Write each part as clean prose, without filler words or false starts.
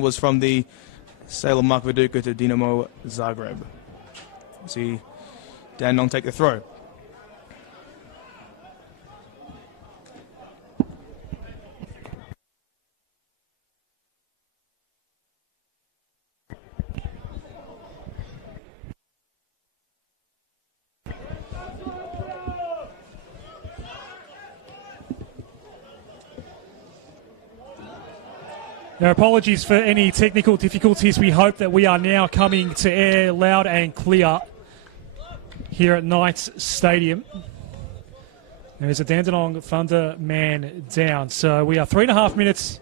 was from the sale of Mark Viduka to Dinamo Zagreb. See Dandenong take the throw. Now, apologies for any technical difficulties. We hope that we are now coming to air loud and clear here at Knights Stadium. There is a Dandenong Thunder man down. So we are 3.5 minutes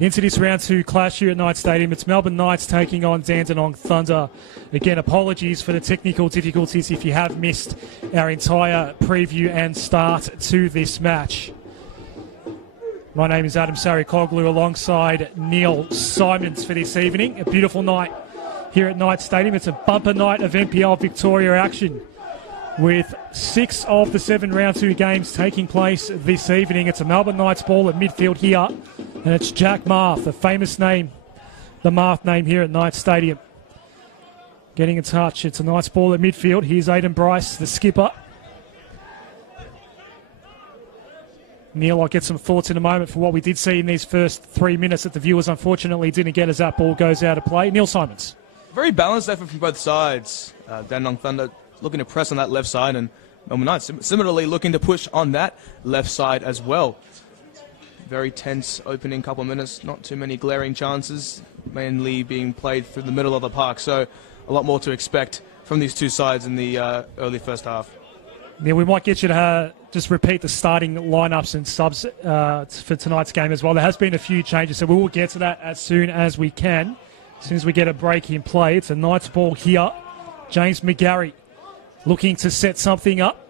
into this round 2 clash here at Knights Stadium. It's Melbourne Knights taking on Dandenong Thunder. Again, apologies for the technical difficulties if you have missed our entire preview and start to this match. My name is Adam Sarikoglu alongside Neil Simons for this evening. A beautiful night here at Knights Stadium. It's a bumper night of NPL Victoria action with 6 of the 7 round 2 games taking place this evening. It's a Melbourne Knights ball at midfield here, and it's Jack Marth, the famous name, the Marth name here at Knights Stadium. Getting in touch. It's a Knights ball at midfield. Here's Aidan Bryce, the skipper. Neil, I'll get some thoughts in a moment for what we did see in these first 3 minutes that the viewers unfortunately didn't get as that ball goes out of play. Neil Simons. Very balanced effort from both sides. Dandenong Thunder looking to press on that left side, and Melbourne Knights similarly looking to push on that left side as well. Very tense opening couple of minutes, not too many glaring chances, mainly being played through the middle of the park, so a lot more to expect from these two sides in the early first half. Neil, we might get you to just repeat the starting lineups and subs for tonight's game as well. There has been a few changes, so we will get to that as soon as we can. As soon as we get a break in play. It's a Knights ball here. James McGarry looking to set something up.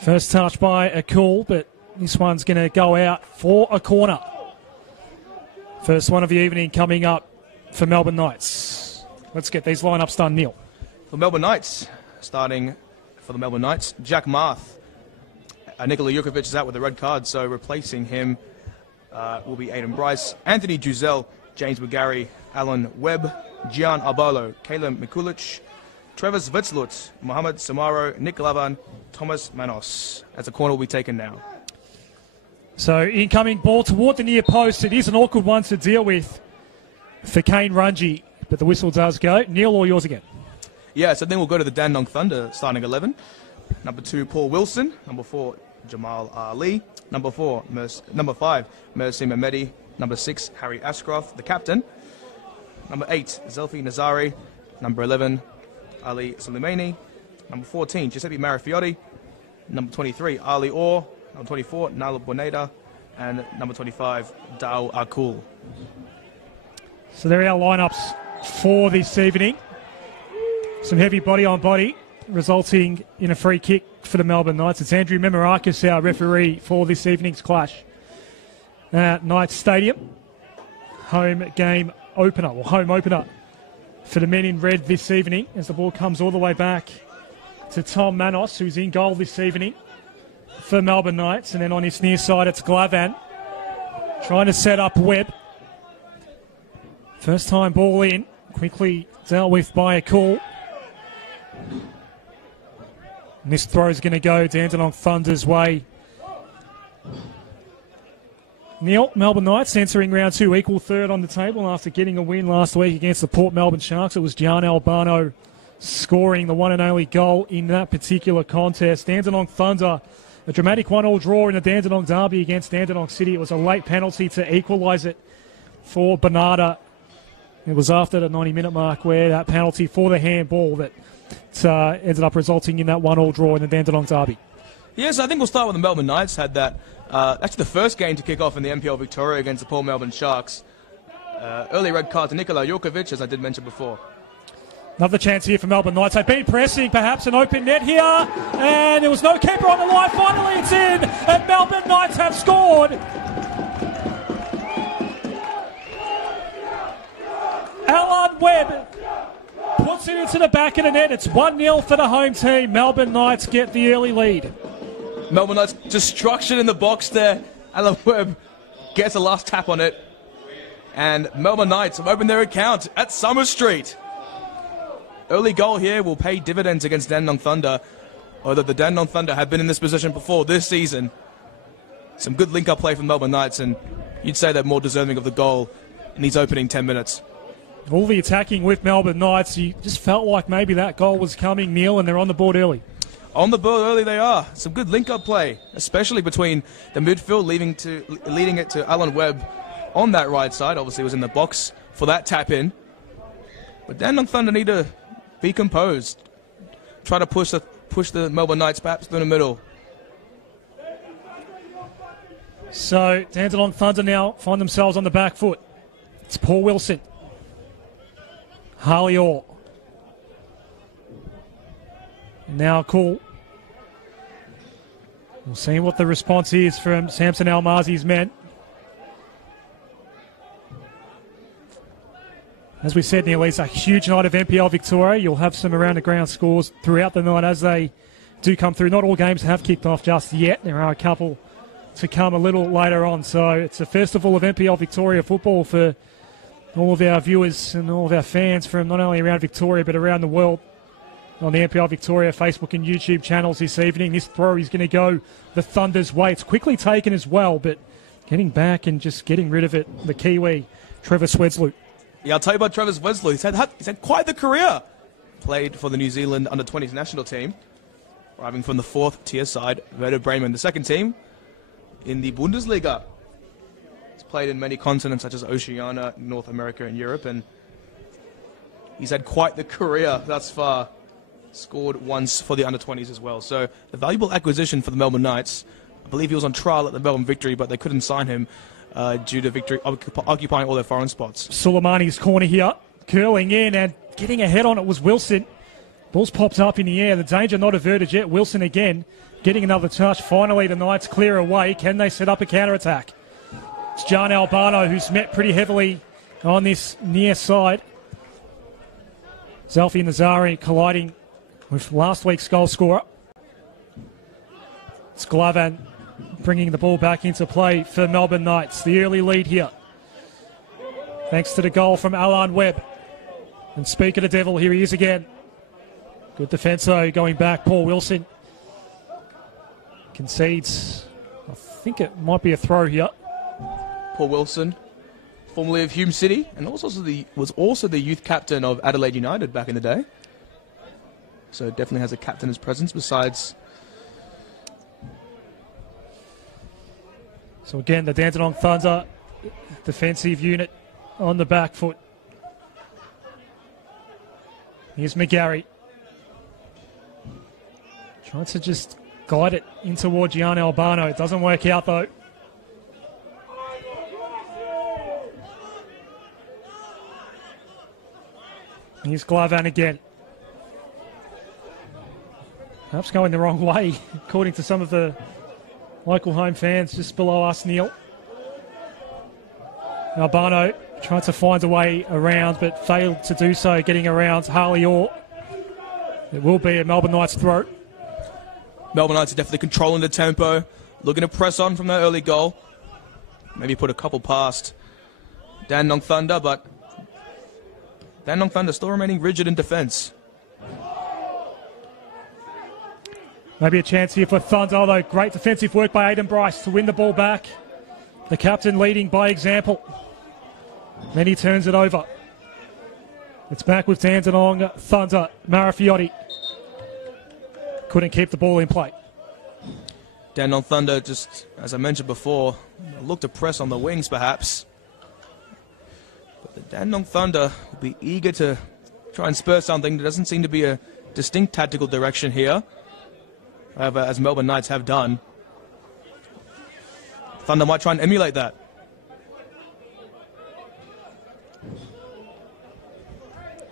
First touch by Akul, but this one's going to go out for a corner. First one of the evening coming up for Melbourne Knights. Let's get these lineups done, Neil. For Melbourne Knights, starting for the Melbourne Knights, Jack Marth. Nikola Jukovic is out with a red card, so replacing him will be Aidan Bryce, Anthony Juzel, James McGarry, Alan Webb, Gian Arbolo, Caleb Mikulic, Travis Vitzlut, Mohamed Samaro, Nick Lavan, Thomas Manos. As a corner will be taken now. So incoming ball toward the near post. It is an awkward one to deal with for Kane Runji, but the whistle does go. Neil, all yours again. Yeah, so then we'll go to the Dandenong Thunder starting 11. Number 2, Paul Wilson. Number 4, Jamal Ali. Number 5, Mercy Mehmedi. Number 6, Harry Ashcroft, the captain. Number 8, Zelfi Nazari. Number 11, Ali Soleimani. Number 14, Giuseppe Marafiotti. Number 23, Ali Orr. Number 24, Nala Boneda. And number 25, Dao Akul. So there are our lineups for this evening. Some heavy body on body, resulting in a free kick for the Melbourne Knights. It's Andrew Memorakis, our referee for this evening's clash at Knights Stadium. Home opener for the men in red this evening as the ball comes all the way back to Tom Manos, who's in goal this evening for Melbourne Knights. And then on his near side, it's Glavan trying to set up Webb. First time ball in, quickly dealt with by a call. And this throw is going to go Dandenong Thunder's way. Neil, Melbourne Knights entering round 2, equal third on the table after getting a win last week against the Port Melbourne Sharks. It was Gian Albano scoring the one and only goal in that particular contest. Dandenong Thunder, a dramatic 1-1 draw in the Dandenong derby against Dandenong City. It was a late penalty to equalise it for Bernarda. It was after the 90-minute mark where that penalty for the handball that ended up resulting in that 1-1 draw in the Dandenong derby. Yes, I think we'll start with the Melbourne Knights. Had that actually the first game to kick off in the NPL Victoria against the Port Melbourne Sharks. Early red card to Nikola Jukovic, as I did mention before. Another chance here for Melbourne Knights. They've been pressing, perhaps an open net here, and there was no keeper on the line. Finally it's in, and Melbourne Knights have scored. Alan Webb puts it into the back of the net. It's 1-0 for the home team. Melbourne Knights get the early lead. Melbourne Knights destruction in the box there. Alan Webb gets a last tap on it. And Melbourne Knights have opened their account at Summer Street. Early goal here will pay dividends against Dandenong Thunder, although the Dandenong Thunder have been in this position before this season. Some good link-up play from Melbourne Knights, and you'd say they're more deserving of the goal in these opening 10 minutes. All the attacking with Melbourne Knights, you just felt like maybe that goal was coming, Neil, and they're on the board early. On the board early they are. Some good link-up play, especially between the midfield leading it to Alan Webb on that right side. Obviously was in the box for that tap-in. But Dandenong Thunder need to be composed. Try to push the Melbourne Knights perhaps through the middle. So Dandenong Thunder now find themselves on the back foot. It's Paul Wilson. Harley Orr. Now Cool. We'll see what the response is from Samson Almazi's men. As we said, Neil, it's a huge night of NPL Victoria. You'll have some around-the-ground scores throughout the night as they do come through. Not all games have kicked off just yet. There are a couple to come a little later on. So it's a festival of NPL Victoria football for all of our viewers and all of our fans from not only around Victoria but around the world on the NPL Victoria Facebook and YouTube channels this evening. This throw is going to go the Thunder's way. It's quickly taken as well, but getting back and just getting rid of it, the Kiwi, Trevor Swedsloo. Yeah, I'll tell you about Trevor Wesley. He's had quite the career. Played for the New Zealand under-20s national team, arriving from the 4th tier side, Werder Bremen, the second team in the Bundesliga. He's played in many continents such as Oceania, North America and Europe, and he's had quite the career thus far. Scored once for the under-20s as well. So a valuable acquisition for the Melbourne Knights. I believe he was on trial at the Melbourne Victory, but they couldn't sign him due to Victory occupying all their foreign spots. Suleimani's corner here, curling in and getting ahead on it was Wilson. Ball's popped up in the air. The danger not averted yet. Wilson again getting another touch. Finally, the Knights clear away. Can they set up a counter-attack? It's John Albano who's met pretty heavily on this near side. Zalfi Nazari colliding with last week's goal scorer. It's Glavan bringing the ball back into play for Melbourne Knights. The early lead here, thanks to the goal from Alan Webb. And speak of the devil, here he is again. Good defence though, going back. Paul Wilson concedes. I think it might be a throw here. Paul Wilson, formerly of Hume City, and was also the youth captain of Adelaide United back in the day. So definitely has a captain's presence besides. So again, the Dandenong Thunder defensive unit on the back foot. Here's McGarry. Trying to just guide it in toward Gian Albano. It doesn't work out though. Here's Glavan again. Perhaps going the wrong way, according to some of the local home fans just below us, Neil. Albano tried to find a way around, but failed to do so, getting around Harley Orr. It will be a Melbourne Knights throw. Melbourne Knights are definitely controlling the tempo, looking to press on from their early goal. Maybe put a couple past Dandenong Thunder, but Dandenong Thunder still remaining rigid in defence. Maybe a chance here for Thunder, although great defensive work by Aidan Bryce to win the ball back. The captain leading by example. Then he turns it over. It's back with Dandenong Thunder. Marafiotti couldn't keep the ball in play. Dandenong Thunder, just as I mentioned before, look to press on the wings perhaps. But the Dandenong Thunder will be eager to try and spur something. There doesn't seem to be a distinct tactical direction here. However, as Melbourne Knights have done, Thunder might try and emulate that.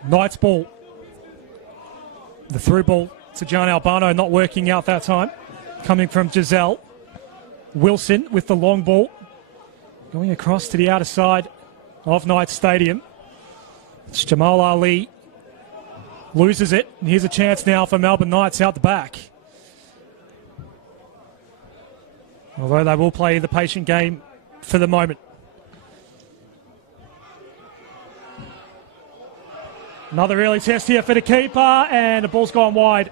Knights ball. The through ball to John Albano, not working out that time. Coming from Giselle. Wilson with the long ball. Going across to the outer side of Knights Stadium. It's Jamal Ali. Loses it. And here's a chance now for Melbourne Knights out the back. Although they will play the patient game for the moment. Another early test here for the keeper, and the ball's gone wide.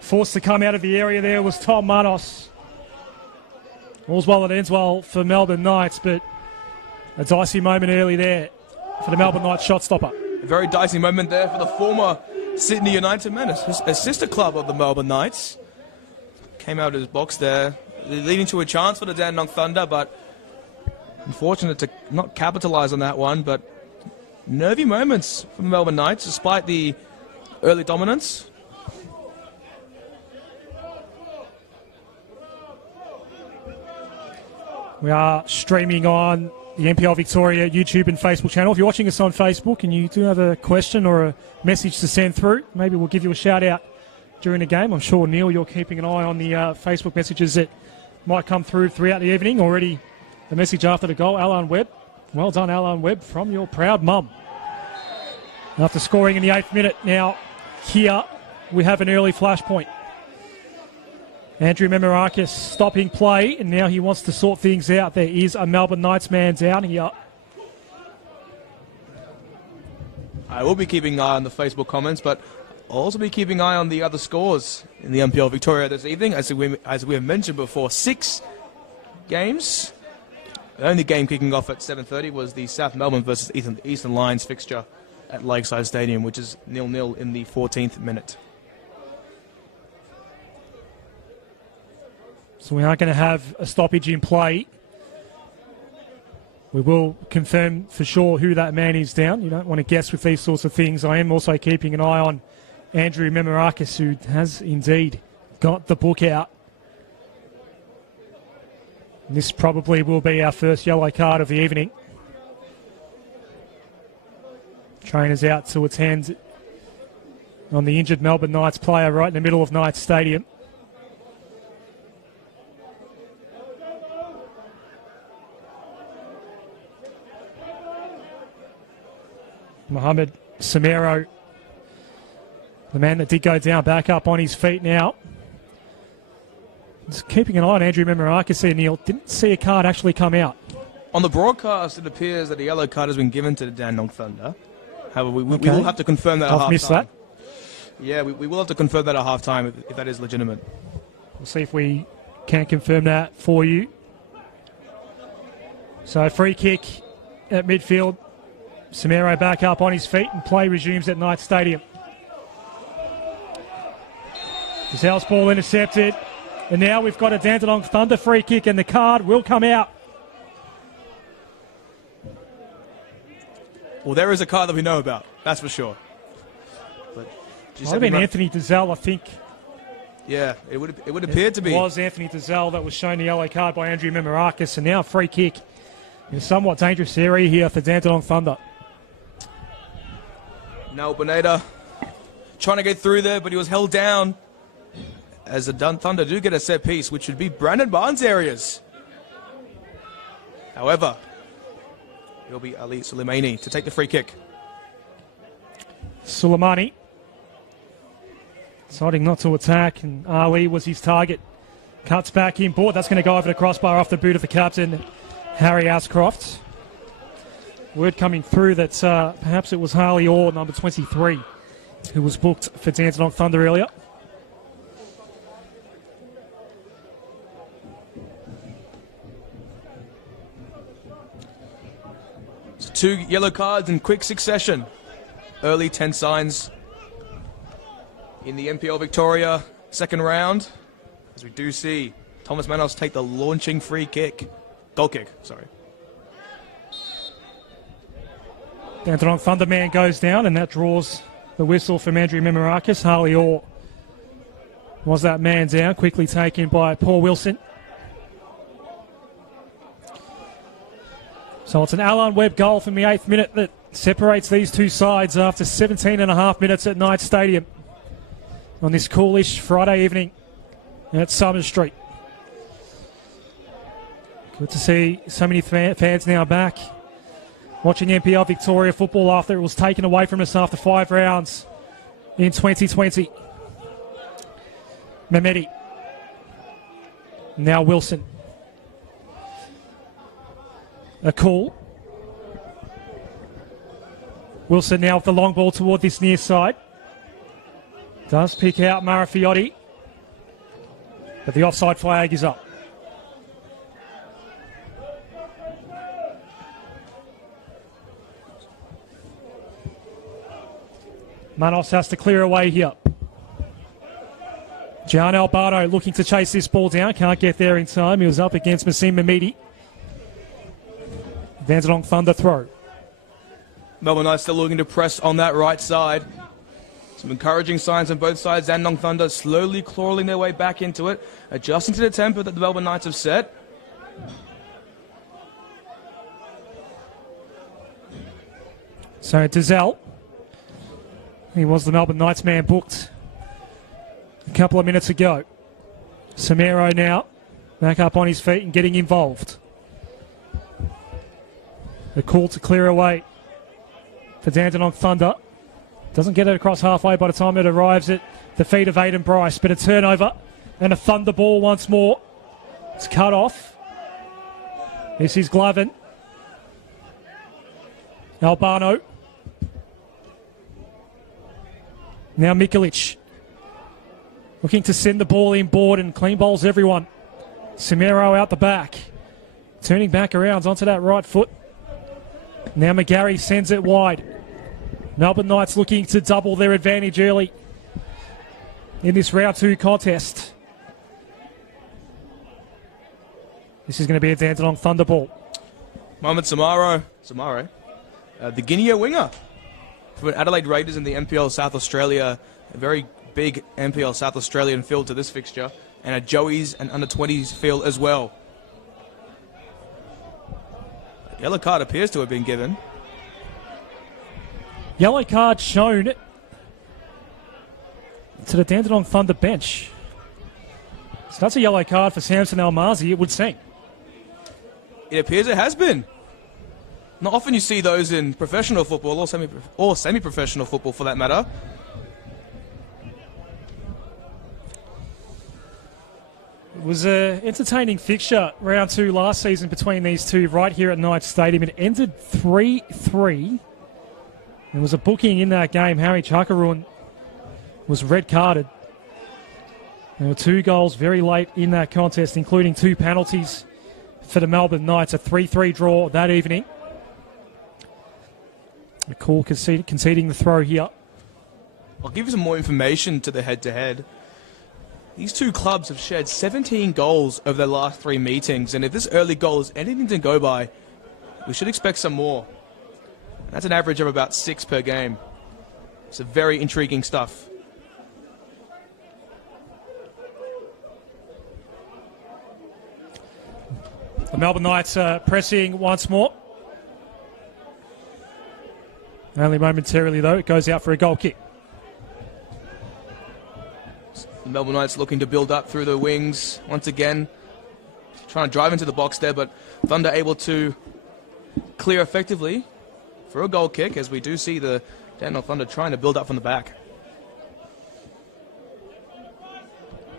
Forced to come out of the area there was Tom Manos. All's well that ends well for Melbourne Knights, but a dicey moment early there for the Melbourne Knights shot stopper. A very dicey moment there for the former Sydney United men, a sister club of the Melbourne Knights. Came out of his box there, leading to a chance for the Dandenong Thunder, but unfortunate to not capitalise on that one. But nervy moments from the Melbourne Knights, despite the early dominance. We are streaming on the NPL Victoria YouTube and Facebook channel. If you're watching us on Facebook and you do have a question or a message to send through, maybe we'll give you a shout out during the game. I'm sure, Neil, you're keeping an eye on the Facebook messages that might come through throughout the evening. Already a message after the goal. Alan Webb. Well done, Alan Webb, from your proud mum. After scoring in the 8th minute, now here we have an early flashpoint. Andrew Memorakis stopping play, and now he wants to sort things out. There is a Melbourne Knights man down here. I will be keeping an eye on the Facebook comments, but I'll also be keeping an eye on the other scores in the NPL Victoria this evening. As we have mentioned before, 6 games. The only game kicking off at 7:30 was the South Melbourne versus Eastern Lions fixture at Lakeside Stadium, which is 0-0 in the 14th minute. So we are going to have a stoppage in play. We will confirm for sure who that man is down. You don't want to guess with these sorts of things. I am also keeping an eye on Andrew Memorakis, who has indeed got the book out. And this probably will be our first yellow card of the evening. Trainers out to attend on the injured Melbourne Knights player right in the middle of Knights Stadium. Mohamed Samero, the man that did go down, back up on his feet now. Just keeping an eye on Andrew Memorakis here, Neil. Didn't see a card actually come out. On the broadcast, it appears that a yellow card has been given to the Dandenong Thunder. However, we will have to confirm that at half-time. I've missed that. Yeah, we will have to confirm that at half-time if that is legitimate. We'll see if we can confirm that for you. So free kick at midfield. Samero back up on his feet, and play resumes at Knights Stadium. Gazelle's ball intercepted, and now we've got a Dandenong Thunder free kick, and the card will come out. Well, there is a card that we know about, that's for sure. But Might have been Anthony Dazelle, I think. Yeah, it would appear to be. It was Anthony Dazelle that was shown the yellow card by Andrew Memorakis, and now a free kick in a somewhat dangerous area here for Dandenong Thunder. Now Boneda trying to get through there, but he was held down as the Thunder do get a set piece, which would be Brandon Barnes' areas. However, it'll be Ali Suleimani to take the free kick. Suleimani deciding not to attack, and Ali was his target. Cuts back in, board. That's going to go over the crossbar off the boot of the captain, Harry Ashcroft. Word coming through that perhaps it was Harley Orr, number 23, who was booked for Dandenong Thunder earlier. So 2 yellow cards in quick succession. Early 10 signs in the NPL Victoria second round. As we do see Thomas Manos take the launching free kick. Goal kick, sorry. Dandenong Thunder man goes down, and that draws the whistle from Andrew Memorakis. Harley Orr was that man down, quickly taken by Paul Wilson. So it's an Alan Webb goal from the 8th minute that separates these two sides after 17 and a half minutes at Knights Stadium on this coolish Friday evening at Summer Street. Good to see so many fans now back watching NPL Victoria football after it was taken away from us after 5 rounds in 2020. Mehmedi. Now Wilson. A call. Wilson now with the long ball toward this near side. Does pick out Marafiotti, but the offside flag is up. Manos has to clear away here. Gian Albano looking to chase this ball down. Can't get there in time. He was up against Massim Mamidi. Dandenong Thunder throw. Melbourne Knights still looking to press on that right side. Some encouraging signs on both sides. Dandenong Thunder slowly clawing their way back into it, adjusting to the tempo that the Melbourne Knights have set. So Dizelle, he was the Melbourne Knights man booked a couple of minutes ago. Samero now back up on his feet and getting involved. A call to clear away for Dandenong Thunder. Doesn't get it across halfway by the time it arrives at the feet of Aidan Bryce, but a turnover and a Thunder ball once more. It's cut off. This is Glavin. Albano. Now Mikulic. Looking to send the ball in board and clean bowls everyone. Samero out the back. Turning back around onto that right foot. Now McGarry sends it wide. Melbourne Knights looking to double their advantage early in this round 2 contest. This is going to be a Dandenong Thunder ball. Mohamed Samaro, the Guinea winger for Adelaide Raiders in the NPL South Australia. A very big NPL South Australian field to this fixture, and a Joey's and under-20s field as well. A yellow card appears to have been given. Yellow card shown to the Dandenong Thunder bench. So that's a yellow card for Samson Almazi, it would seem. It appears it has been. Not often you see those in professional football or semi-professional football for that matter. It was an entertaining fixture, round 2 last season between these two right here at Knights Stadium. It ended 3-3. There was a booking in that game. Harry Chakarun was red carded. There were 2 goals very late in that contest, including 2 penalties for the Melbourne Knights. A 3-3 draw that evening. McCall conceding the throw here. I'll give you some more information to the head-to-head. These 2 clubs have shared 17 goals over their last 3 meetings, and if this early goal is anything to go by, we should expect some more. That's an average of about 6 per game. It's a very intriguing stuff. The Melbourne Knights pressing once more. Only momentarily, though. It goes out for a goal kick. The Melbourne Knights looking to build up through the wings once again. Trying to drive into the box there, but Thunder able to clear effectively for a goal kick, as we do see the Dandenong Thunder trying to build up from the back.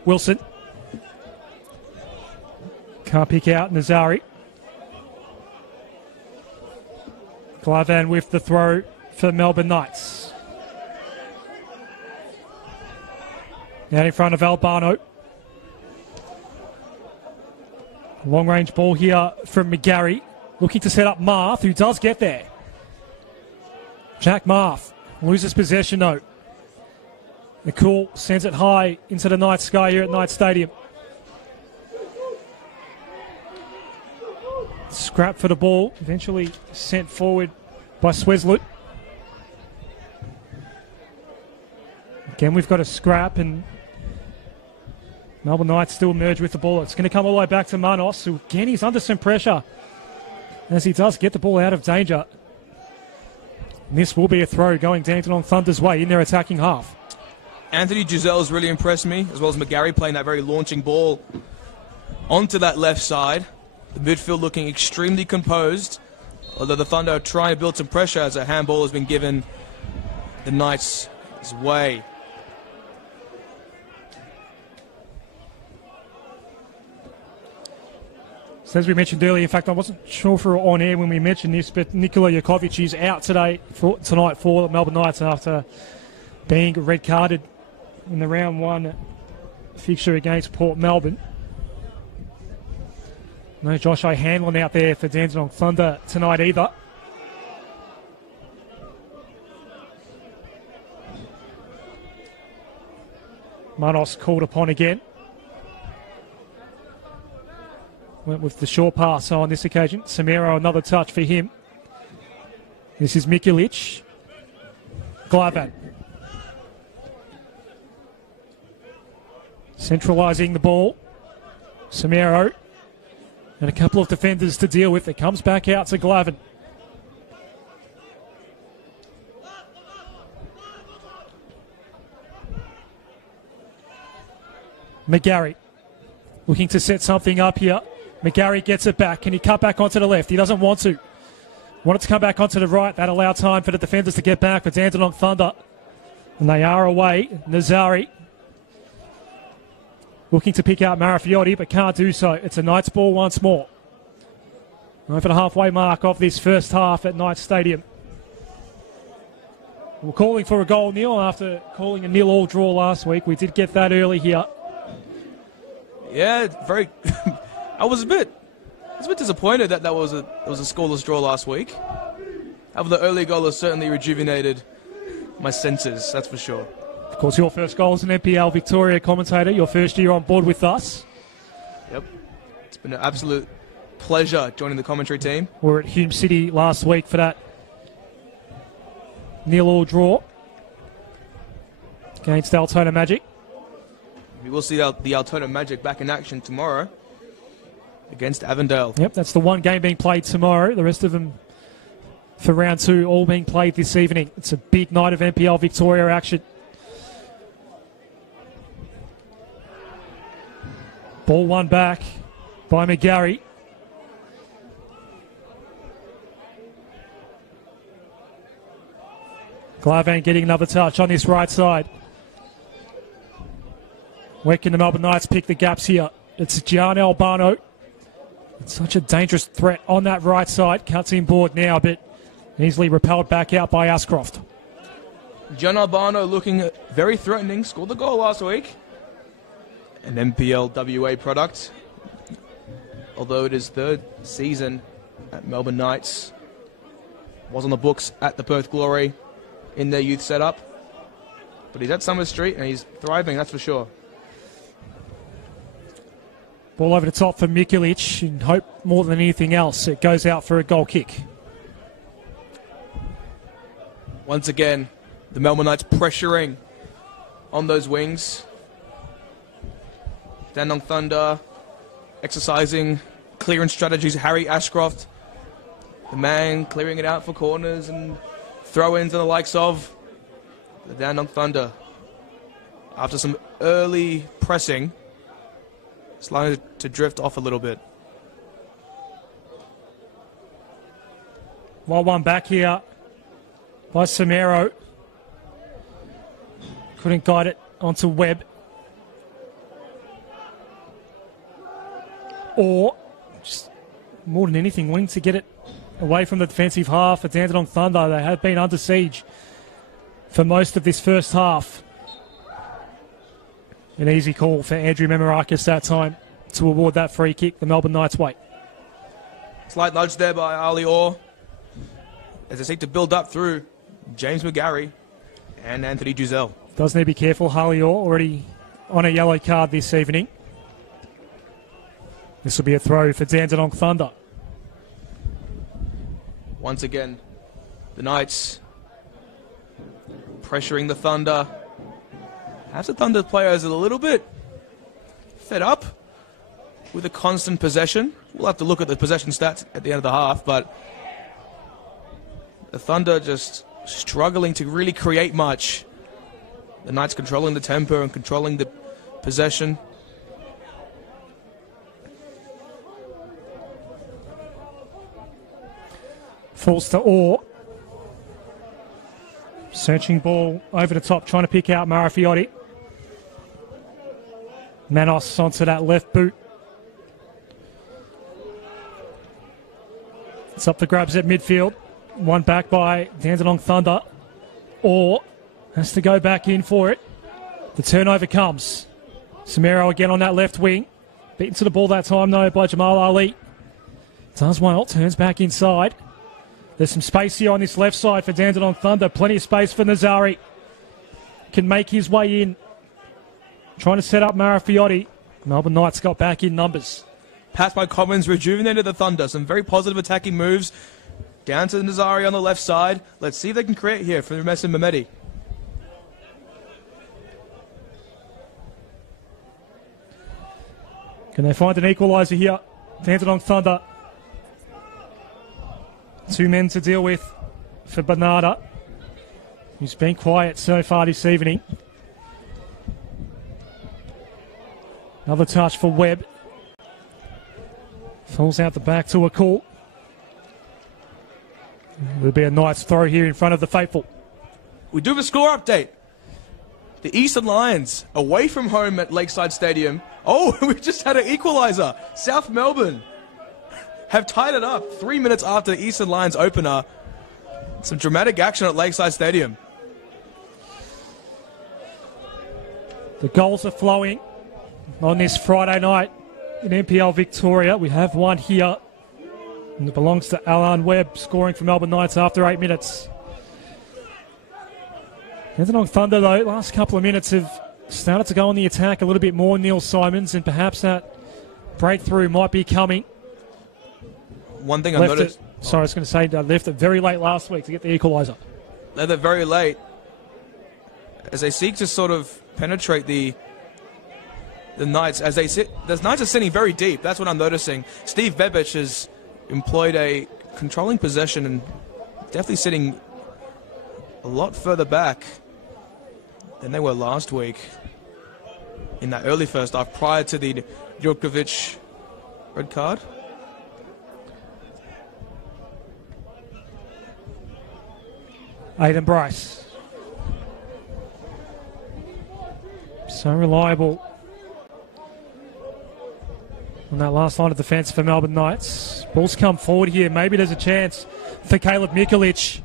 Wilson. Can't pick out Nazari. Glavan with the throw for Melbourne Knights. Now in front of Albano. Long range ball here from McGarry. Looking to set up Marth, who does get there. Jack Marth loses possession though. McCool sends it high into the night sky here at Knights Stadium. Scrap for the ball, eventually sent forward by Sweslut. Again, we've got a scrap, and Melbourne Knights still merge with the ball. It's going to come all the way back to Manos, who again he's under some pressure as he does get the ball out of danger. And this will be a throw going Dandenong Thunder's way in their attacking half. Anthony Giselle's really impressed me, as well as McGarry playing that very launching ball onto that left side. The midfield looking extremely composed, although the Thunder are trying to build some pressure as a handball has been given the Knights' way. So as we mentioned earlier, in fact, I wasn't sure if we were on air when we mentioned this, but Nikola Jokovic is out tonight for the Melbourne Knights after being red carded in the round 1 fixture against Port Melbourne. No Josh O'Hanlon out there for Dandenong Thunder tonight either. Manos called upon again. Went with the short pass on this occasion. Samiro, another touch for him. This is Mikulic. Glavan. Centralising the ball. Samiro. And a couple of defenders to deal with. It comes back out to Glavan. McGarry looking to set something up here. McGarry gets it back. Can he cut back onto the left? He doesn't want to. Wanted to come back onto the right. That allowed time for the defenders to get back for Dandenong Thunder. And they are away. Nazari looking to pick out Marafiotti, but can't do so. It's a Knights ball once more. Over the halfway mark of this first half at Knights Stadium. We're calling for a goal, Neil, after calling a 0-0 draw last week. We did get that early here. Yeah, very. I was a bit disappointed that was a scoreless draw last week. However, the early goal has certainly rejuvenated my senses, that's for sure. Of course, your first goal as an NPL Victoria commentator, your first year on board with us. Yep. It's been an absolute pleasure joining the commentary team. We were at Hume City last week for that 0-0 draw against Altona Magic. We will see the Altona Magic back in action tomorrow against Avondale. Yep, that's the one game being played tomorrow. The rest of them for round 2 all being played this evening. It's a big night of NPL Victoria action. Ball won back by McGarry. Glavan getting another touch on this right side. Where can the Melbourne Knights pick the gaps here? It's Gian Albano. It's such a dangerous threat on that right side. Cuts inboard now, but easily repelled back out by Ashcroft. Gian Albano looking very threatening. Scored the goal last week. An NPL WA product. Although it is third season at Melbourne Knights. Was on the books at the Perth Glory in their youth setup. But he's at Summer Street and he's thriving, that's for sure. Ball over the top for Mikulic, and hope more than anything else it goes out for a goal kick. Once again, the Melbourne Knights pressuring on those wings. Dandenong Thunder exercising clearance strategies. Harry Ashcroft, the man clearing it out for corners and throw-ins and the likes of the Dandenong Thunder. After some early pressing, starting to drift off a little bit. Well, one back here by Samero. Couldn't guide it onto Webb. Or, just more than anything, wanting to get it away from the defensive half of Dandenong Thunder. They have been under siege for most of this first half. An easy call for Andrew Memorakis that time to award that free kick the Melbourne Knights way. Slight nudge there by Ali Orr as they seek to build up through James McGarry and Anthony Giselle. Does need to be careful. Harley Orr already on a yellow card this evening. This will be a throw for Dandenong Thunder. Once again, the Knights pressuring the Thunder. Perhaps the Thunder players are a little bit fed up with the constant possession. We'll have to look at the possession stats at the end of the half, but the Thunder just struggling to really create much. The Knights controlling the tempo and controlling the possession. Falls to Orr. Searching ball over the top, trying to pick out Marafiotti. Manos onto that left boot. It's up for grabs at midfield. One back by Dandenong Thunder. Or has to go back in for it. The turnover comes. Samero again on that left wing. Beaten to the ball that time, though, by Jamal Ali. Does well, turns back inside. There's some space here on this left side for Dandenong Thunder. Plenty of space for Nazari. Can make his way in. Trying to set up Marafiotti. Melbourne Knights got back in numbers. Pass by Commons rejuvenated the Thunder. Some very positive attacking moves. Down to Nazari on the left side. Let's see if they can create here for Messi Mehmedi. Can they find an equaliser here? Dandenong Thunder. 2 men to deal with for Bernarda, who's been quiet so far this evening. Another touch for Webb. Falls out the back to a call. There'll be a nice throw here in front of the faithful. We do have a score update. The Eastern Lions, away from home at Lakeside Stadium. Oh, we just had an equaliser. South Melbourne have tied it up 3 minutes after the Eastern Lions opener. Some dramatic action at Lakeside Stadium. The goals are flowing on this Friday night in NPL Victoria. We have one here, and it belongs to Alan Webb, scoring for Melbourne Knights after 8 minutes. Dandenong Thunder, though, last couple of minutes have started to go on the attack a little bit more, Neil Simons, and perhaps that breakthrough might be coming. One thing I noticed... I was going to say, left it very late last week to get the equaliser. Left it very late as they seek to sort of penetrate the Knights. As they sit, the Knights are sitting very deep. That's what I'm noticing. Steve Bebic has employed a controlling possession and definitely sitting a lot further back than they were last week in that early first half prior to the Djokovic red card. Aidan Bryce. So reliable on that last line of defence for Melbourne Knights. Ball's come forward here. Maybe there's a chance for Caleb Mikulic.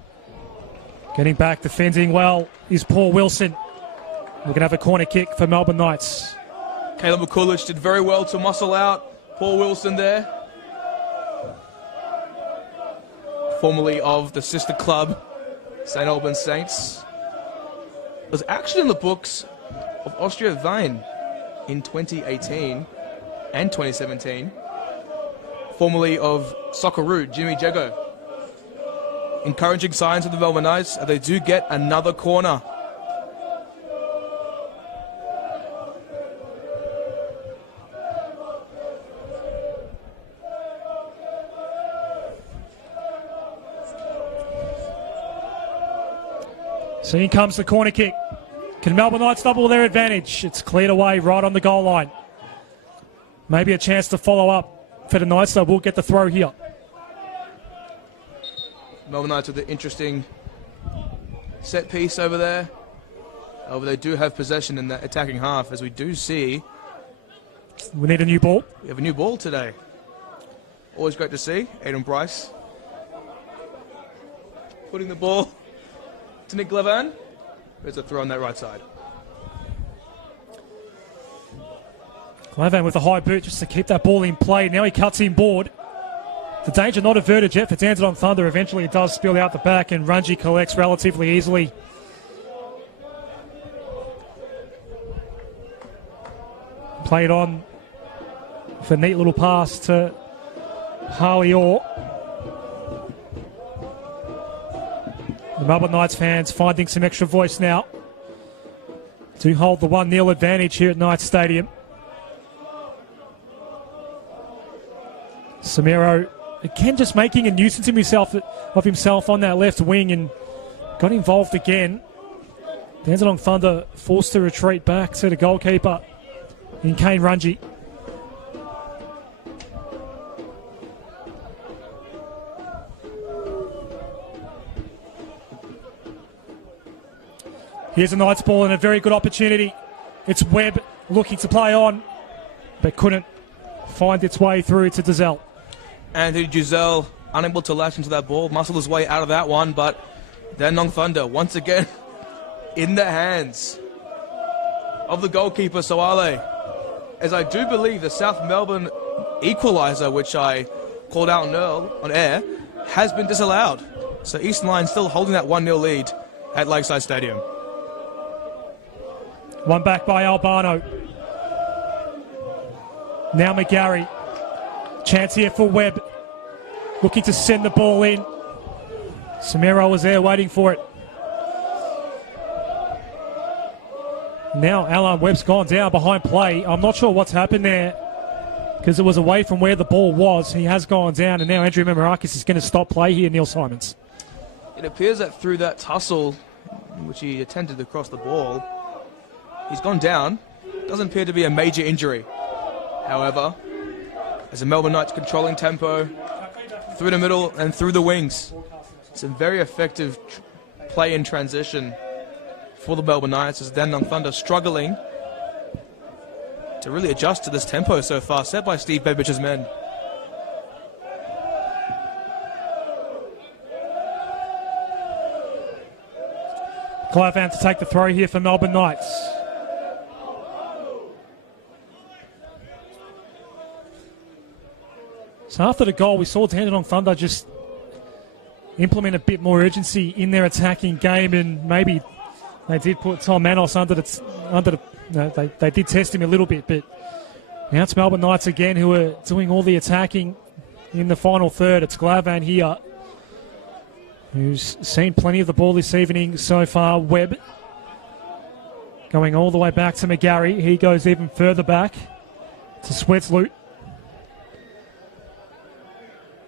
Getting back, defending well is Paul Wilson. We're going to have a corner kick for Melbourne Knights. Caleb Mikulic did very well to muscle out Paul Wilson there. Formerly of the sister club, St. Albans Saints. Was actually in the books of Austria Wien in 2018 and 2017. Formerly of Socceroo, Jimmy Jego. Encouraging signs of the Melbourne Knights, and they do get another corner. So in comes the corner kick. Can Melbourne Knights double their advantage? It's cleared away right on the goal line. Maybe a chance to follow up for the Knights, though. We'll get the throw here. Melbourne Knights with an interesting set piece over there. However, they do have possession in the attacking half, as we do see. We need a new ball. We have a new ball today. Always great to see. Aidan Bryce putting the ball to Nick Levan. There's a throw on that right side. Levan with a high boot just to keep that ball in play. Now he cuts in board. The danger not averted yet for Dandenong Thunder. Eventually it does spill out the back, and Runji collects relatively easily. Played on for a neat little pass to Harley Orr. The Melbourne Knights fans finding some extra voice now to hold the 1-0 advantage here at Knights Stadium. Samiro again just making a nuisance of himself on that left wing and got involved again. Dandenong Thunder forced to retreat back to the goalkeeper in Kane Runji. Here's a Knights ball and a very good opportunity. It's Webb looking to play on, but couldn't find its way through to Dazelle. Anthony Giselle unable to latch into that ball, muscle his way out of that one, but Dandenong Thunder once again in the hands of the goalkeeper, Soale. As I do believe the South Melbourne equaliser, which I called out on air, has been disallowed. So Eastern Lions still holding that 1-0 lead at Lakeside Stadium. One back by Albano. Now McGarry. Chance here for Webb. Looking to send the ball in. Samiro was there waiting for it. Now Alan Webb's gone down behind play. I'm not sure what's happened there because it was away from where the ball was. He has gone down, and now Andrew Memorakis is going to stop play here, Neil Simons. It appears that through that tussle, in which he attempted to cross the ball, he's gone down. Doesn't appear to be a major injury. However, as the Melbourne Knights controlling tempo through the middle and through the wings, some very effective play in transition for the Melbourne Knights as Dandenong Thunder struggling to really adjust to this tempo so far set by Steve Bebich's men. Clive to take the throw here for Melbourne Knights. So after the goal, we saw Dandenong Thunder just implement a bit more urgency in their attacking game, and maybe they did put Tom Manos they did test him a little bit, but now it's Melbourne Knights again who are doing all the attacking in the final third. It's Glavan here, who's seen plenty of the ball this evening so far. Webb going all the way back to McGarry. He goes even further back to Swetsloot.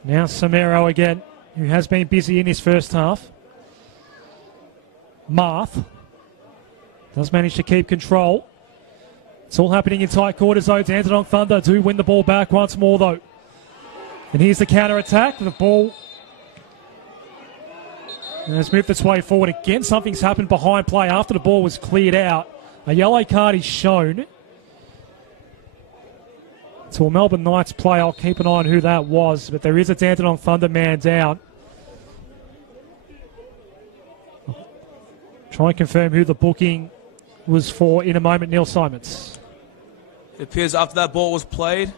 Now Samiro again, who has been busy in his first half. Marth does manage to keep control. It's all happening in tight quarters though. Dandenong Thunder do win the ball back once more though. And here's the counter-attack. The ball has moved its way forward. Again, something's happened behind play after the ball was cleared out. A yellow card is shown to a Melbourne Knights player. I'll keep an eye on who that was, but there is a Dandenong Thunder man down. Try and confirm who the booking was for in a moment, Neil Simons. It appears after that ball was played,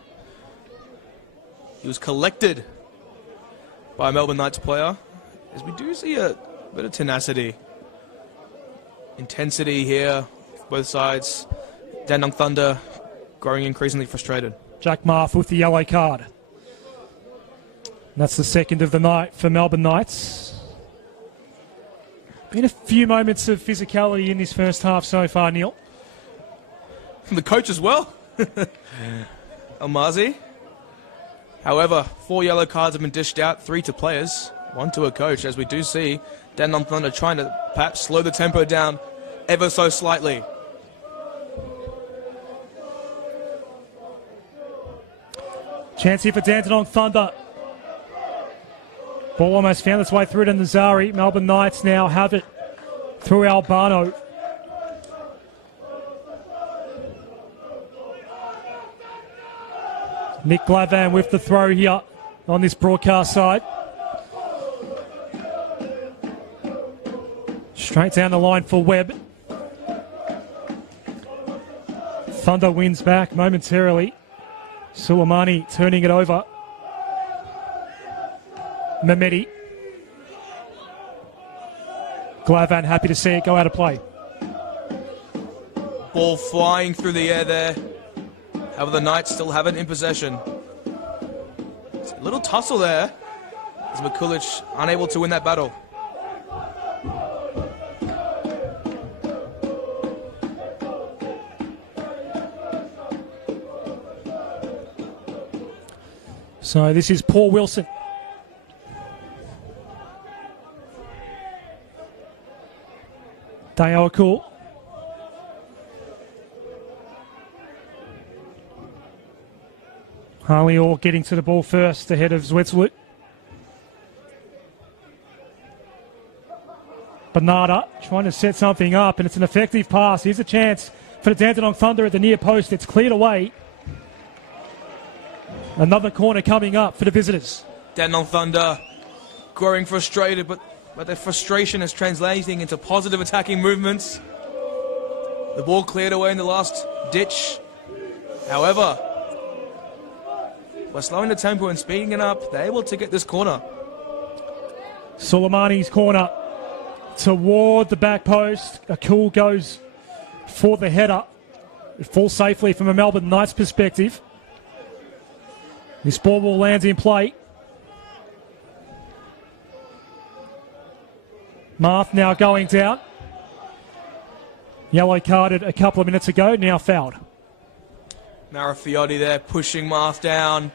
he was collected by a Melbourne Knights player, as we do see a bit of tenacity, intensity here, both sides. Dandenong Thunder growing increasingly frustrated. Jack Marth with the yellow card. And that's the second of the night for Melbourne Knights. Been a few moments of physicality in this first half so far, Neil. From the coach as well. Almazi. However, 4 yellow cards have been dished out, 3 to players, 1 to a coach, as we do see Dandenong Thunder trying to perhaps slow the tempo down ever so slightly. Chance here for Dandenong Thunder. Ball almost found its way through to Nazari. Melbourne Knights now have it through Albano. Nick Glavan with the throw here on this broadcast side. Straight down the line for Webb. Thunder wins back momentarily. Suleimani turning it over. Mehmeti. Glavan happy to see it go out of play. Ball flying through the air there. However, the Knights still have it in possession. It's a little tussle there as Mikulic unable to win that battle. So this is Paul Wilson. Dale Cool. Harley Orr getting to the ball first ahead of Zwetsloot. Bernarda trying to set something up, and it's an effective pass. Here's a chance for the Dandenong Thunder at the near post. It's cleared away. Another corner coming up for the visitors. Dandenong Thunder growing frustrated, but their frustration is translating into positive attacking movements. The ball cleared away in the last ditch. However, by slowing the tempo and speeding it up, they're able to get this corner. Soleimani's corner toward the back post. Akul goes for the header. It falls safely from a Melbourne Knights perspective. This ball will land in play. Marth now going down. Yellow carded a couple of minutes ago, now fouled. Marafiotti there pushing Marth down.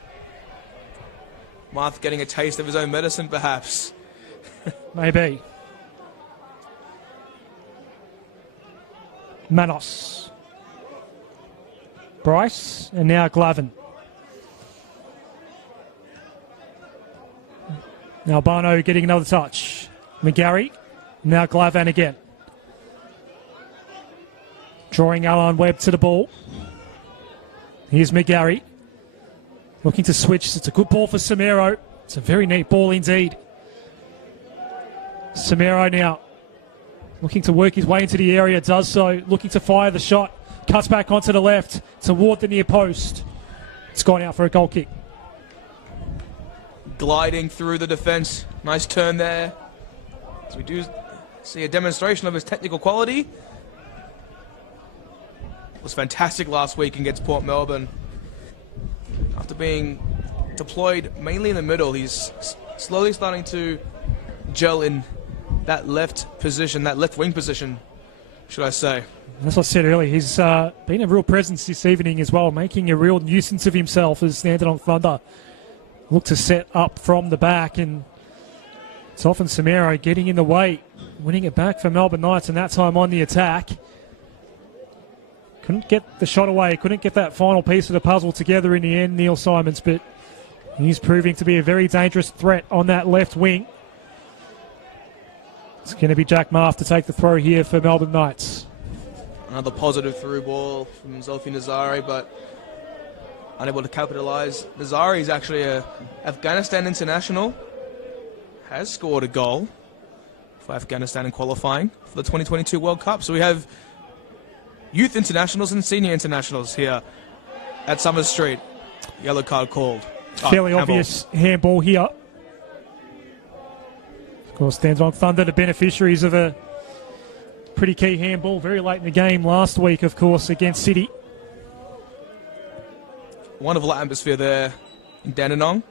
Marth getting a taste of his own medicine, perhaps. Maybe. Manos. Bryce, and now Glavin. Now Barno getting another touch. McGarry, now Glavin again. Drawing Alan Webb to the ball. Here's McGarry. Looking to switch. It's a good ball for Samero. It's a very neat ball indeed. Samero now looking to work his way into the area. Does so. Looking to fire the shot. Cuts back onto the left toward the near post. It's gone out for a goal kick. Gliding through the defence. Nice turn there. So we do see a demonstration of his technical quality. Was fantastic last week against Port Melbourne. After being deployed mainly in the middle, he's slowly starting to gel in that left position, that left wing position, should I say. As I said earlier, he's been a real presence this evening as well, making a real nuisance of himself as Dandenong Thunder look to set up from the back, and it's often Samero getting in the way, winning it back for Melbourne Knights, and that time on the attack. Couldn't get the shot away, couldn't get that final piece of the puzzle together in the end, Neil Simons, but he's proving to be a very dangerous threat on that left wing. It's going to be Jack Marth to take the throw here for Melbourne Knights. Another positive through ball from Zulfi Nazari, but unable to capitalise. Nazari is actually an Afghanistan international, has scored a goal for Afghanistan in qualifying for the 2022 World Cup. So we have youth internationals and senior internationals here at Summers Street. Yellow card called. Fairly obvious handball here. Of course, Dandenong Thunder, the beneficiaries of a pretty key handball very late in the game last week, of course, against City. Wonderful atmosphere there in Dandenong.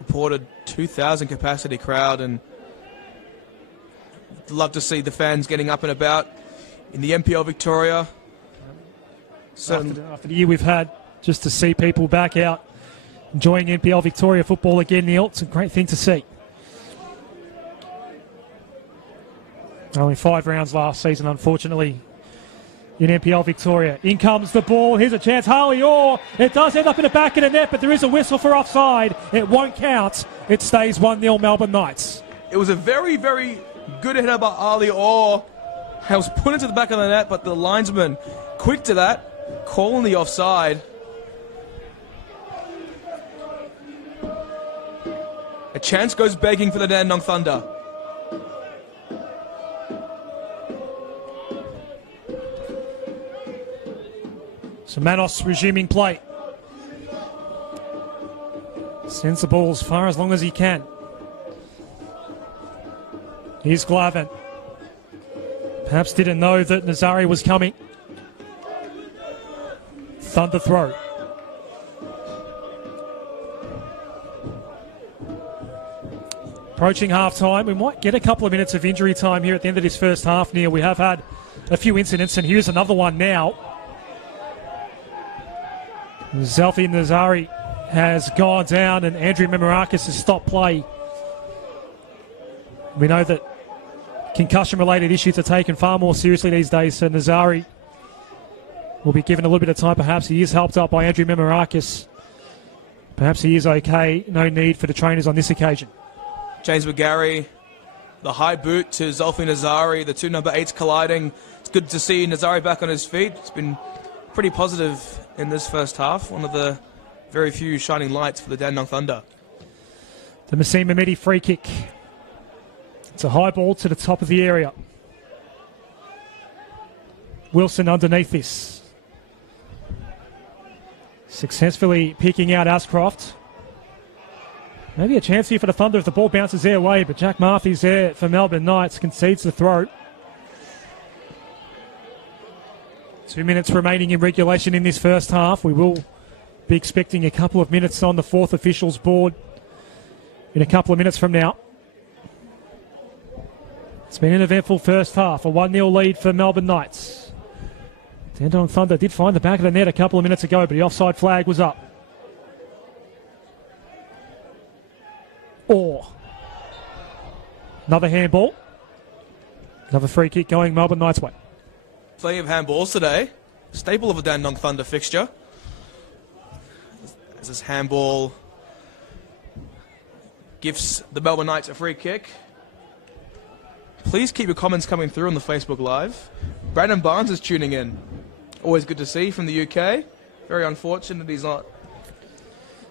Reported 2,000 capacity crowd, and love to see the fans getting up and about in the NPL Victoria. After the year we've had, just to see people back out enjoying NPL Victoria football again, Neil, it's a great thing to see. Only 5 rounds last season, unfortunately, in NPL Victoria. In comes the ball. Here's a chance. Harley Orr. It does end up in the back of the net, but there is a whistle for offside. It won't count. It stays 1-0 Melbourne Knights. It was a very, very good header by Ali Orr. It was put into the back of the net, but the linesman, quick to that, calling the offside. A chance goes begging for the Dandenong Thunder. So Manos resuming play. Sends the ball as far as long as he can. Here's Glavin. Perhaps didn't know that Nazari was coming. Thunder throw. Approaching half-time. We might get a couple of minutes of injury time here at the end of this first half, Neil. We have had a few incidents, and here's another one now. Zelfi Nazari has gone down, and Andrew Memorakis has stopped play. We know that concussion-related issues are taken far more seriously these days, so Nazari will be given a little bit of time. Perhaps he is helped up by Andrew Memorakis. Perhaps he is okay. No need for the trainers on this occasion. James McGarry, the high boot to Zulfi Nazari, the two number 8s colliding. It's good to see Nazari back on his feet. It's been pretty positive in this first half. One of the very few shining lights for the Dandenong Thunder. The Massimo Mehmeti free kick. It's a high ball to the top of the area. Wilson underneath this. Successfully picking out Ashcroft. Maybe a chance here for the Thunder if the ball bounces their way, but Jack Marthy's there for Melbourne Knights, concedes the throw. 2 minutes remaining in regulation in this first half. We will be expecting a couple of minutes on the fourth officials board in a couple of minutes from now. It's been an eventful first half, a 1-0 lead for Melbourne Knights. Dandenong Thunder did find the back of the net a couple of minutes ago, but the offside flag was up. Or another handball. Another free kick going Melbourne Knights' way. Plenty of handballs today. Staple of a Dandenong Thunder fixture. As this handball gives the Melbourne Knights a free kick. Please keep your comments coming through on the Facebook Live. Brandon Barnes is tuning in. Always good to see from the UK. Very unfortunate he's not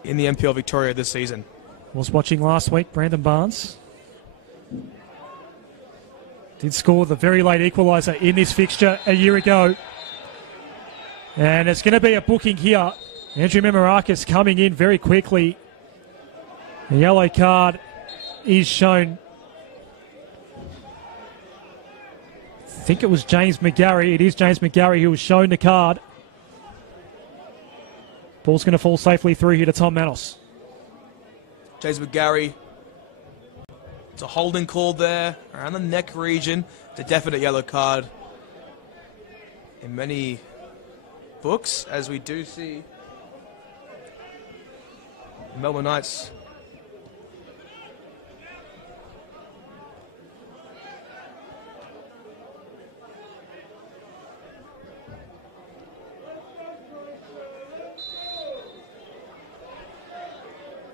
in the NPL Victoria this season. Was watching last week, Brandon Barnes did score the very late equaliser in this fixture a year ago. And it's going to be a booking here. Andrew Memorakis coming in very quickly. The yellow card is shown. I think it was James McGarry. It is James McGarry who was shown the card. Ball's going to fall safely through here to Tom Manos. James McGarry. It's a holding call there around the neck region. It's a definite yellow card in many books, as we do see Melbourne Knights.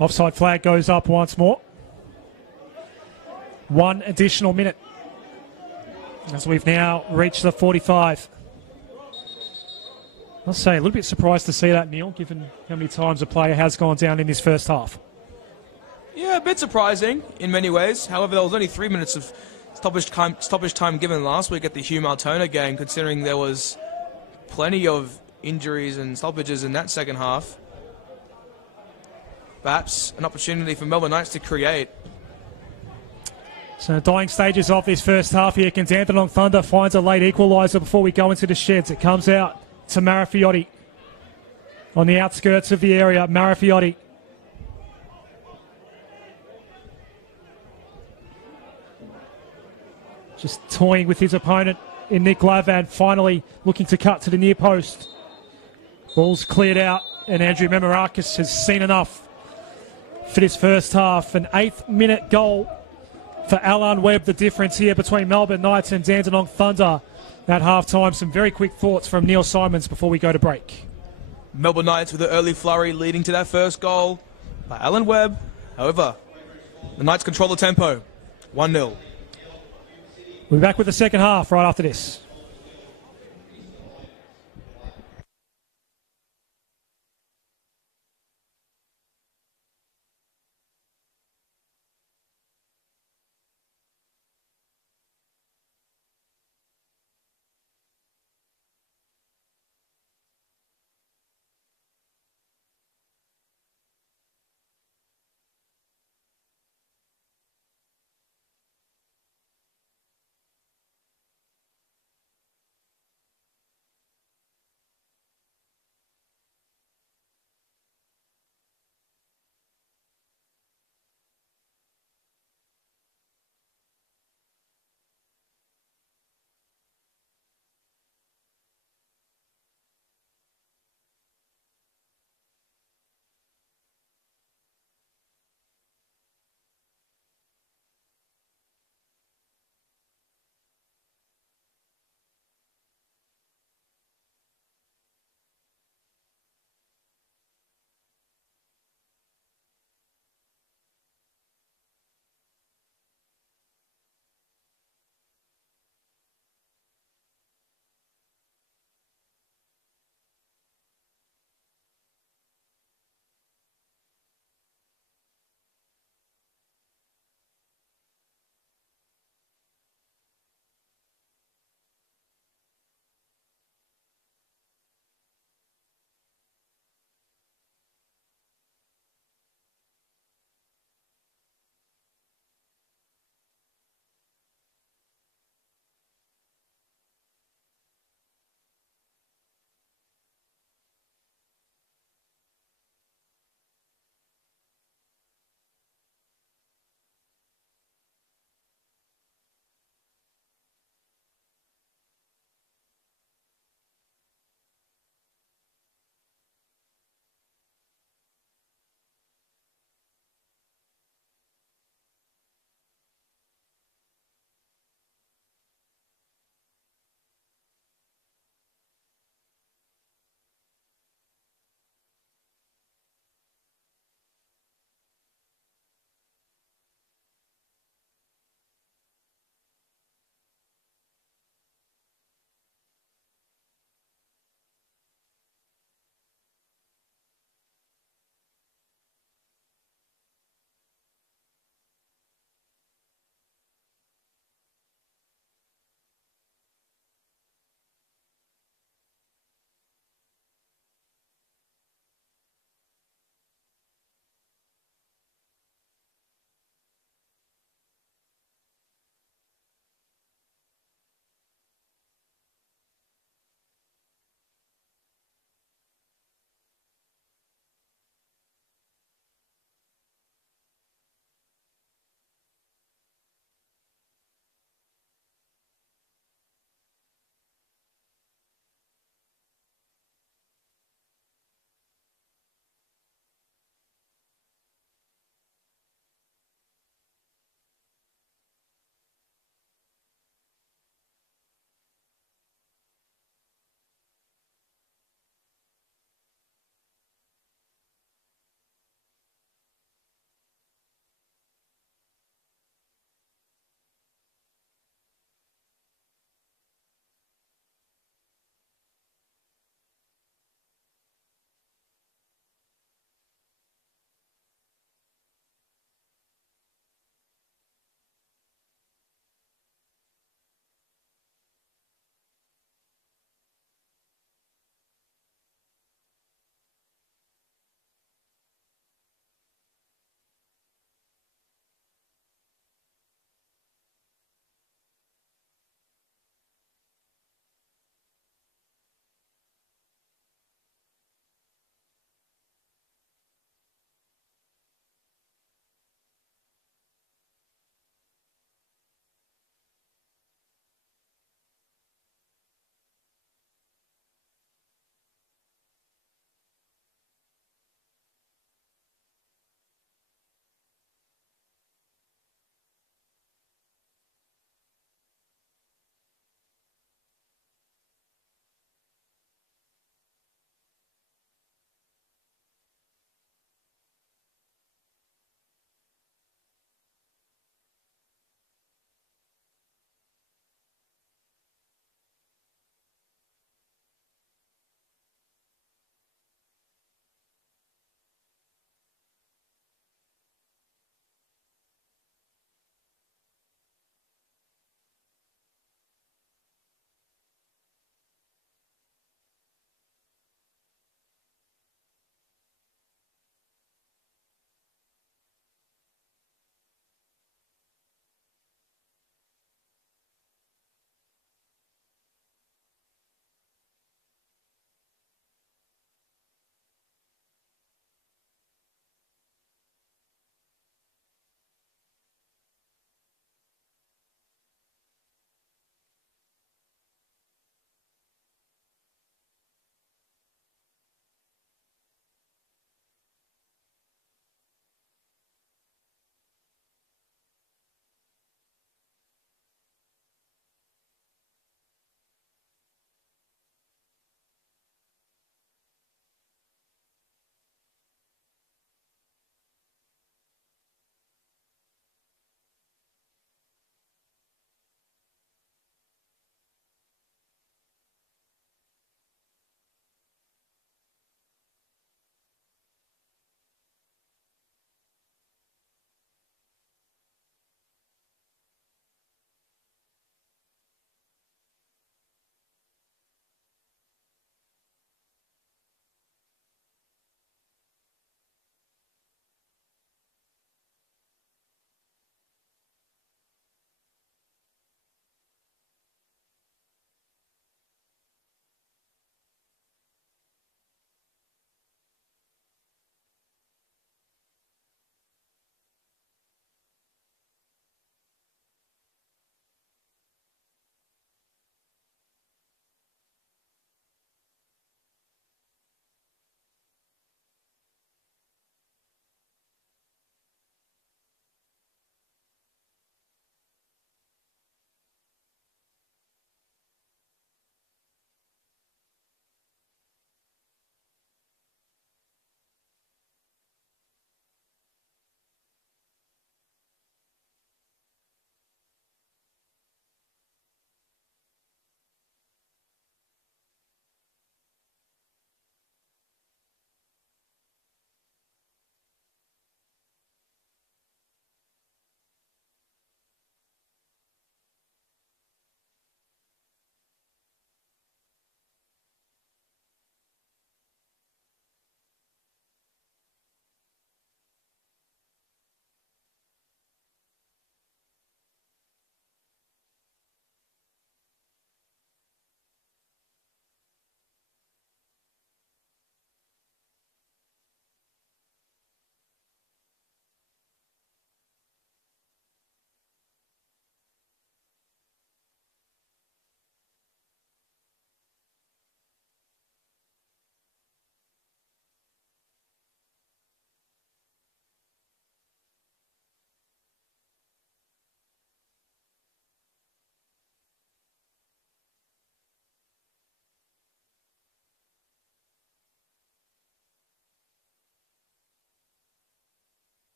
Offside flag goes up once more. 1 additional minute as we've now reached the 45. I'll say a little bit surprised to see that, Neil, given how many times a player has gone down in this first half. Yeah, a bit surprising in many ways. However, there was only 3 minutes of stoppage time given last week at the Hugh Altona game, considering there was plenty of injuries and stoppages in that second half. Perhaps an opportunity for Melbourne Knights to create. So dying stages of this first half here. Can Dandenong Thunder finds a late equaliser before we go into the sheds. It comes out to Marafiotti on the outskirts of the area. Marafiotti. Just toying with his opponent in Nick Lavan. Finally looking to cut to the near post. Ball's cleared out and Andrew Memorakis has seen enough for this first half. An 8th-minute goal for Alan Webb, the difference here between Melbourne Knights and Dandenong Thunder at half-time. Some very quick thoughts from Neil Simons before we go to break. Melbourne Knights with an early flurry leading to that first goal by Alan Webb. However, the Knights control the tempo. 1-0. We'll be back with the second half right after this.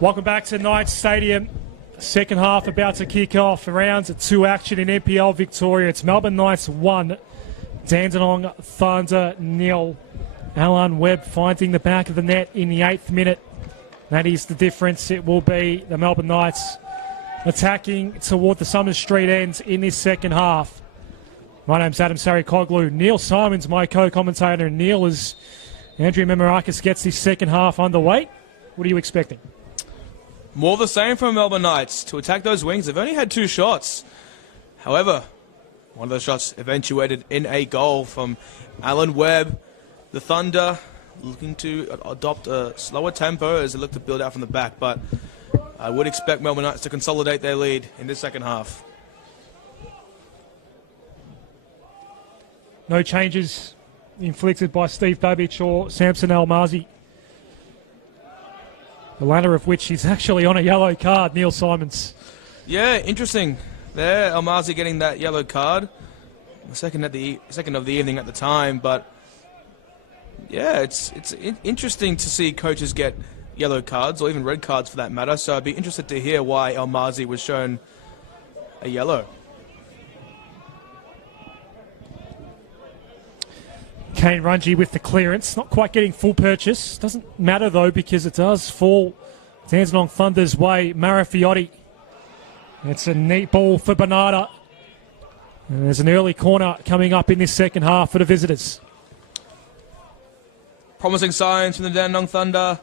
Welcome back to Knights Stadium. Second half about to kick off. Rounds 2 action in NPL Victoria. It's Melbourne Knights 1, Dandenong Thunder 0. Alan Webb finding the back of the net in the 8th minute. That is the difference. It will be the Melbourne Knights attacking toward the Summers Street ends in this second half. My name's Adam Sarikoglu. Neil Simons, my co-commentator. Neil, as Andrew Memorakis gets this second half underway, what are you expecting? More of the same from Melbourne Knights to attack those wings. They've only had 2 shots. However, one of those shots eventuated in a goal from Alan Webb. The Thunder looking to adopt a slower tempo as they look to build out from the back, but I would expect Melbourne Knights to consolidate their lead in this second half. No changes inflicted by Steve Babbage or Samson Almazi. The latter of which is actually on a yellow card, Neil Simons. Yeah, interesting. There, Almazi getting that yellow card. The second of the evening at the time, but yeah, it's interesting to see coaches get yellow cards, or even red cards for that matter, so I'd be interested to hear why Almazi was shown a yellow. Kane Rungy with the clearance, not quite getting full purchase. Doesn't matter though, because it does fall Dandenong Thunder's way. Marafiotti. It's a neat ball for Bernarda. And there's an early corner coming up in this second half for the visitors. Promising signs from the Dandenong Thunder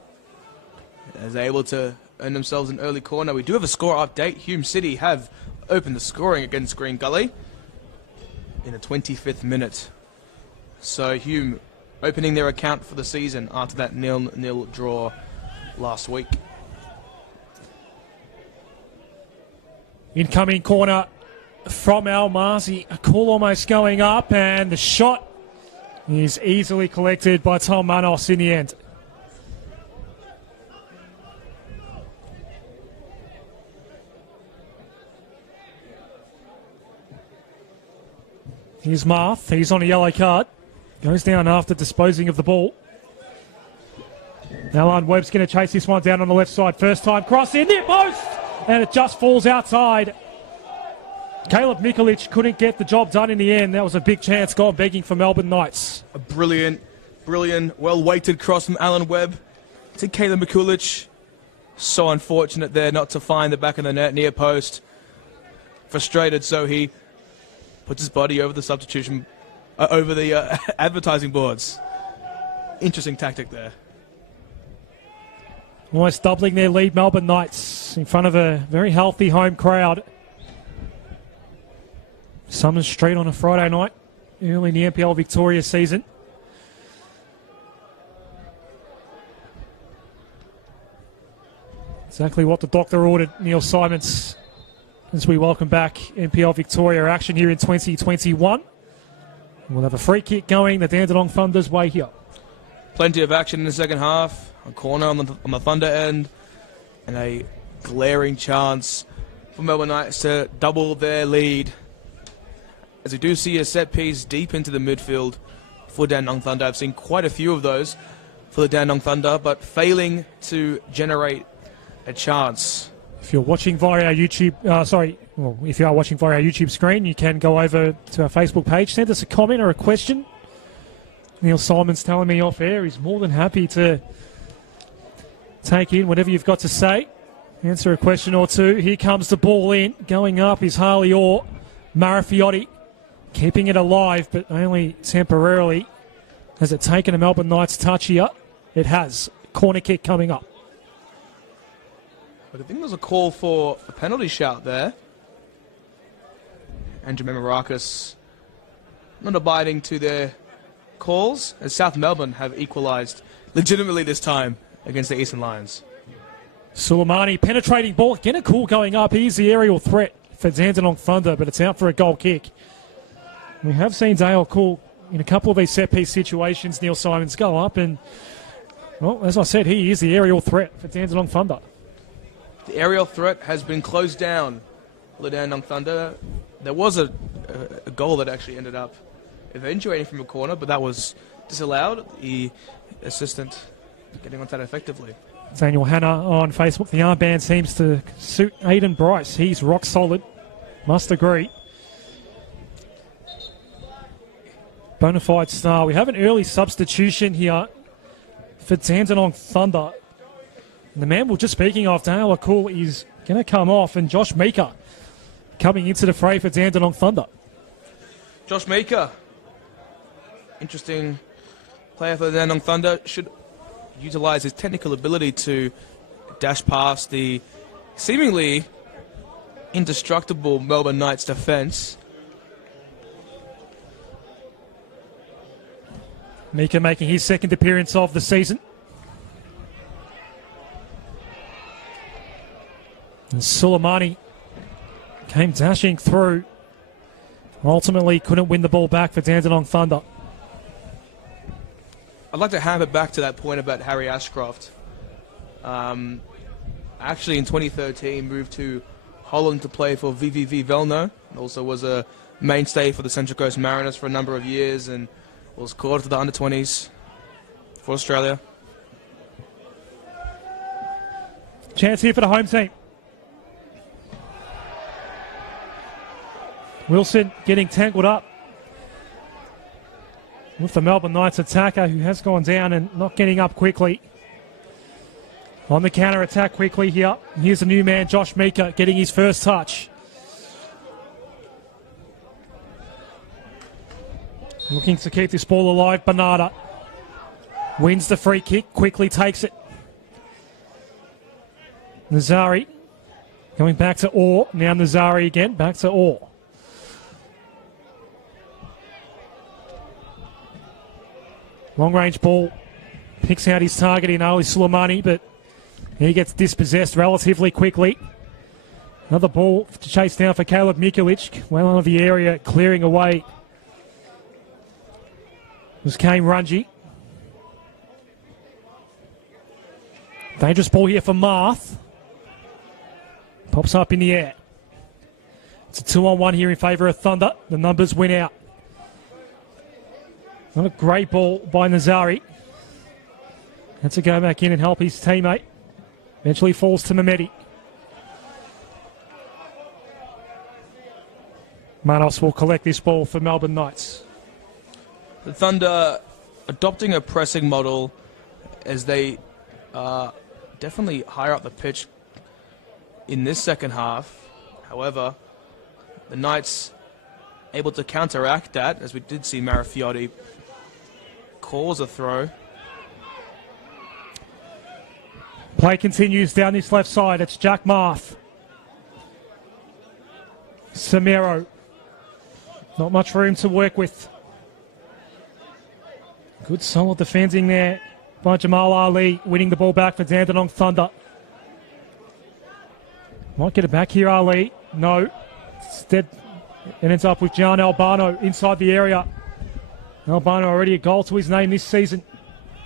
as they're able to earn themselves an early corner. We do have a score update. Hume City have opened the scoring against Green Gully in the 25th minute. So Hume opening their account for the season after that 0-0 draw last week. Incoming corner from Almazi. A call almost going up, and the shot is easily collected by Tom Manos in the end. Here's Marth. He's on a yellow card. Goes down after disposing of the ball. Alan Webb's going to chase this one down on the left side. First time cross in the post, and it just falls outside. Caleb Mikulic couldn't get the job done in the end. That was a big chance gone begging for Melbourne Knights. A brilliant, well-weighted cross from Alan Webb to Caleb Mikulic. So unfortunate there not to find the back of the net near post. Frustrated, so he puts his body over the substitution, over the advertising boards. Interesting tactic there. Almost doubling their lead, Melbourne Knights, in front of a very healthy home crowd. Summers Street on a Friday night, early in the NPL Victoria season. Exactly what the doctor ordered, Neil Simons, as we welcome back NPL Victoria action here in 2021. We'll have a free kick going the Dandenong Thunder's way here. Plenty of action in the second half. A corner on the Thunder end, and a glaring chance for Melbourne Knights to double their lead. As we do see a set piece deep into the midfield for Dandenong Thunder. I've seen quite a few of those for the Dandenong Thunder, but failing to generate a chance. If you're watching via our YouTube, if you are watching via our YouTube screen, you can go over to our Facebook page, send us a comment or a question. Neil Simon's telling me off air he's more than happy to take in whatever you've got to say. Answer a question or two. Here comes the ball in. Going up is Harley Orr. Marafiotti keeping it alive, but only temporarily. Has it taken a Melbourne Knights touch here? It has. Corner kick coming up. I think there's a call for a penalty shout there. Andrew Memorakis not abiding to their calls, as South Melbourne have equalised legitimately this time against the Eastern Lions. Suleimani penetrating ball. Again, a call going up. Here's the aerial threat for Dandenong Thunder, but it's out for a goal kick. We have seen Dale Cool in a couple of these set-piece situations, Neil Simons, go up, and, well, as I said, he is the aerial threat for Dandenong Thunder. The aerial threat has been closed down for the Dandenong Thunder. There was a goal that actually ended up eventuating from a corner, but that was disallowed. The assistant getting on that effectively. Daniel Hanna on Facebook. The armband seems to suit Aiden Bryce. He's rock solid. Must agree. Bonafide star. We have an early substitution here for Dandenong Thunder. And the man we're just speaking of, Dale Cool, is going to come off, and Josh Meeker coming into the fray for Dandenong Thunder. Josh Meeker, interesting player for the Dandenong Thunder, should utilise his technical ability to dash past the seemingly indestructible Melbourne Knights defence. Meeker making his second appearance of the season. And Suleimani came dashing through. Ultimately couldn't win the ball back for Dandenong Thunder. I'd like to hammer back to that point about Harry Ashcroft. Actually, in 2013, moved to Holland to play for VVV Velno. Also was a mainstay for the Central Coast Mariners for a number of years and was called for the under-20s for Australia. Chance here for the home team. Wilson getting tangled up with the Melbourne Knights attacker, who has gone down and not getting up quickly. On the counter-attack quickly here. Here's a new man, Josh Meeker, getting his first touch. Looking to keep this ball alive, Bernarda. Wins the free kick, quickly takes it. Nazari going back to Orr. Now Nazari again, back to Orr. Long-range ball, picks out his target in Ali Suleimani, but he gets dispossessed relatively quickly. Another ball to chase down for Caleb Mikulic. Well out of the area, clearing away was Kane Rungy. Dangerous ball here for Marth. Pops up in the air. It's a 2-on-1 here in favour of Thunder. The numbers win out. Not a great ball by Nazari. Had to go back in and help his teammate. Eventually falls to Mehmeti. Manos will collect this ball for Melbourne Knights. The Thunder adopting a pressing model as they definitely higher up the pitch in this second half. However, the Knights able to counteract that, as we did see Marafiotti calls a throw. Play continues down this left side. It's Jack Marth. Samero. Not much room to work with. Good solid defending there by Jamal Ali, winning the ball back for Dandenong Thunder. Might get it back here, Ali. No. Instead, it ends up with Gian Albano inside the area. Albano already a goal to his name this season.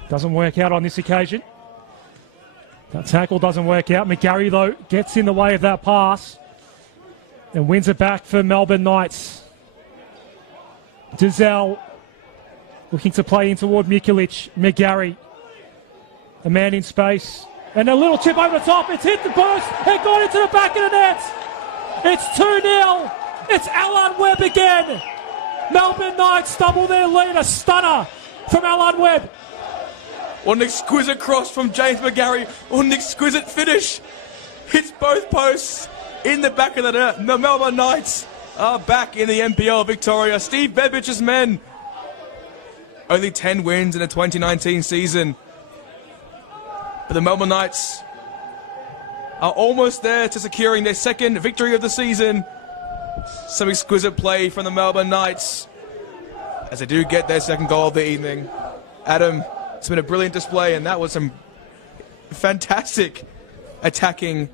Doesn't work out on this occasion. That tackle doesn't work out. McGarry, though, gets in the way of that pass and wins it back for Melbourne Knights. Dizelle looking to play in toward Mikulic. McGarry, a man in space. And a little chip over the top. It's hit the post. It got into the back of the net. It's 2-0. It's Alan Webb again. Melbourne Knights double their lead. A stunner from Alan Webb. What an exquisite cross from James McGarry. What an exquisite finish. Hits both posts in the back of the net. The Melbourne Knights are back in the NPL Victoria. Steve Bebic's men. Only 10 wins in the 2019 season. But the Melbourne Knights are almost there to securing their second victory of the season. Some exquisite play from the Melbourne Knights as they do get their second goal of the evening. Adam, it's been a brilliant display, and that was some fantastic attacking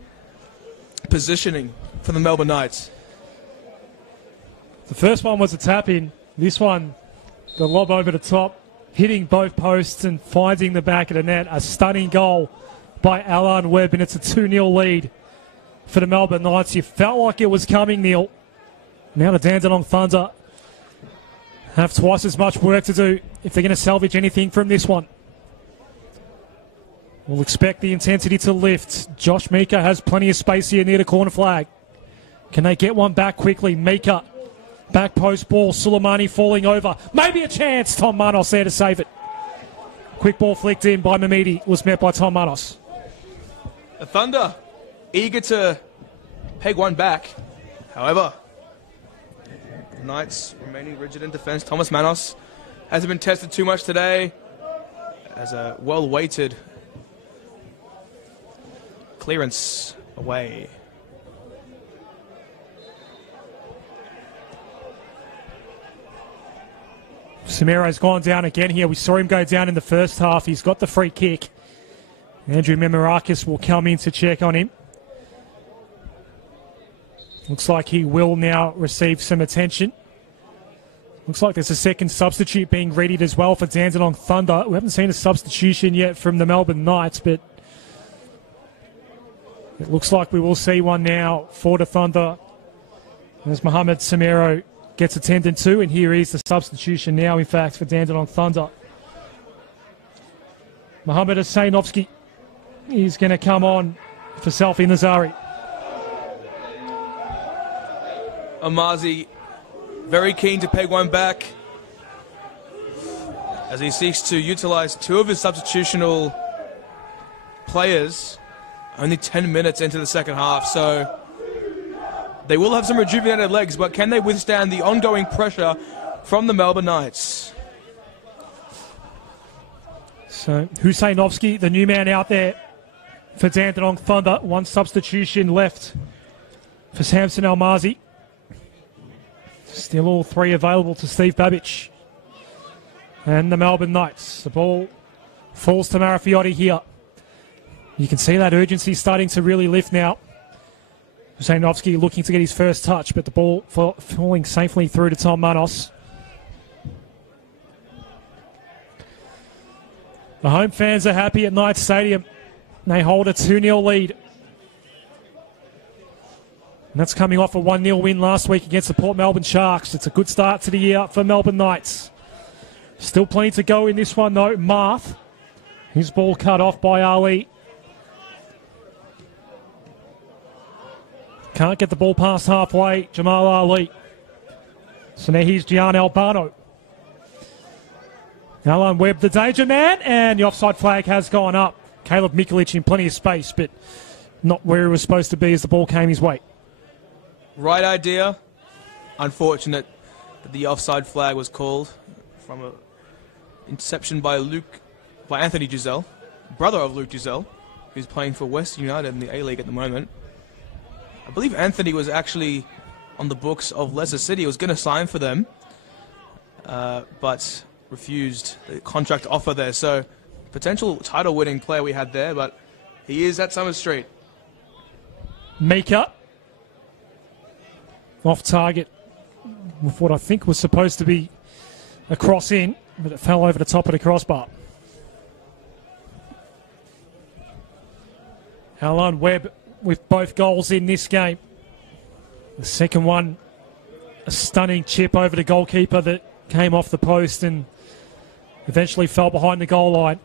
positioning for the Melbourne Knights. The first one was a tap-in. This one, the lob over the top, hitting both posts and finding the back of the net. A stunning goal by Alan Webb, and it's a 2-0 lead for the Melbourne Knights. You felt like it was coming, Neil. Now the Dandenong Thunder have twice as much work to do if they're going to salvage anything from this one. We'll expect the intensity to lift. Josh Meeker has plenty of space here near the corner flag. Can they get one back quickly? Meeker, back post ball. Suleimani falling over. Maybe a chance. Tom Manos there to save it. Quick ball flicked in by Mamidi. Was met by Tom Manos. The Thunder eager to peg one back. However, the Knights remaining rigid in defence. Thomas Manos hasn't been tested too much today as a well-weighted clearance away. Semero's gone down again here. We saw him go down in the first half. He's got the free kick. Andrew Memorakis will come in to check on him. Looks like he will now receive some attention. Looks like there's a second substitute being readied as well for Dandenong Thunder. We haven't seen a substitution yet from the Melbourne Knights, but it looks like we will see one now for the Thunder as Mohamed Semero gets attended to, and here is the substitution now, in fact, for Dandenong Thunder. Mohamed Husainovsky is going to come on for Selfie Nazari. Amazi very keen to peg one back as he seeks to utilise two of his substitutional players only 10 minutes into the second half, so they will have some rejuvenated legs, but can they withstand the ongoing pressure from the Melbourne Knights? So Husainovsky, the new man out there for Dandenong Thunder. One substitution left for Samson Almazi. Still all three available to Steve Babbage and the Melbourne Knights. The ball falls to Marafiotti here. You can see that urgency starting to really lift now. Husainovsky looking to get his first touch, but the ball falling safely through to Tom Manos. The home fans are happy at Knights Stadium. They hold a 2-0 lead. And that's coming off a 1-0 win last week against the Port Melbourne Sharks. It's a good start to the year for Melbourne Knights. Still plenty to go in this one, though. Marth, his ball cut off by Ali. Can't get the ball past halfway. Jamal Ali. So now here's Gian Albano. Alan Webb, the danger man, and the offside flag has gone up. Caleb Mikulic in plenty of space, but not where he was supposed to be as the ball came his way. Right idea. Unfortunate that the offside flag was called from an interception by Anthony Giselle, brother of Luke Giselle, who's playing for West United in the A-League at the moment. I believe Anthony was actually on the books of Leicester City. He was going to sign for them, but refused the contract offer there. So potential title-winning player we had there, but he is at Summer Street. Meeker off target with what I think was supposed to be a cross in, but it fell over the top of the crossbar. Alan Webb with both goals in this game. The second one, a stunning chip over the goalkeeper that came off the post and eventually fell behind the goal line.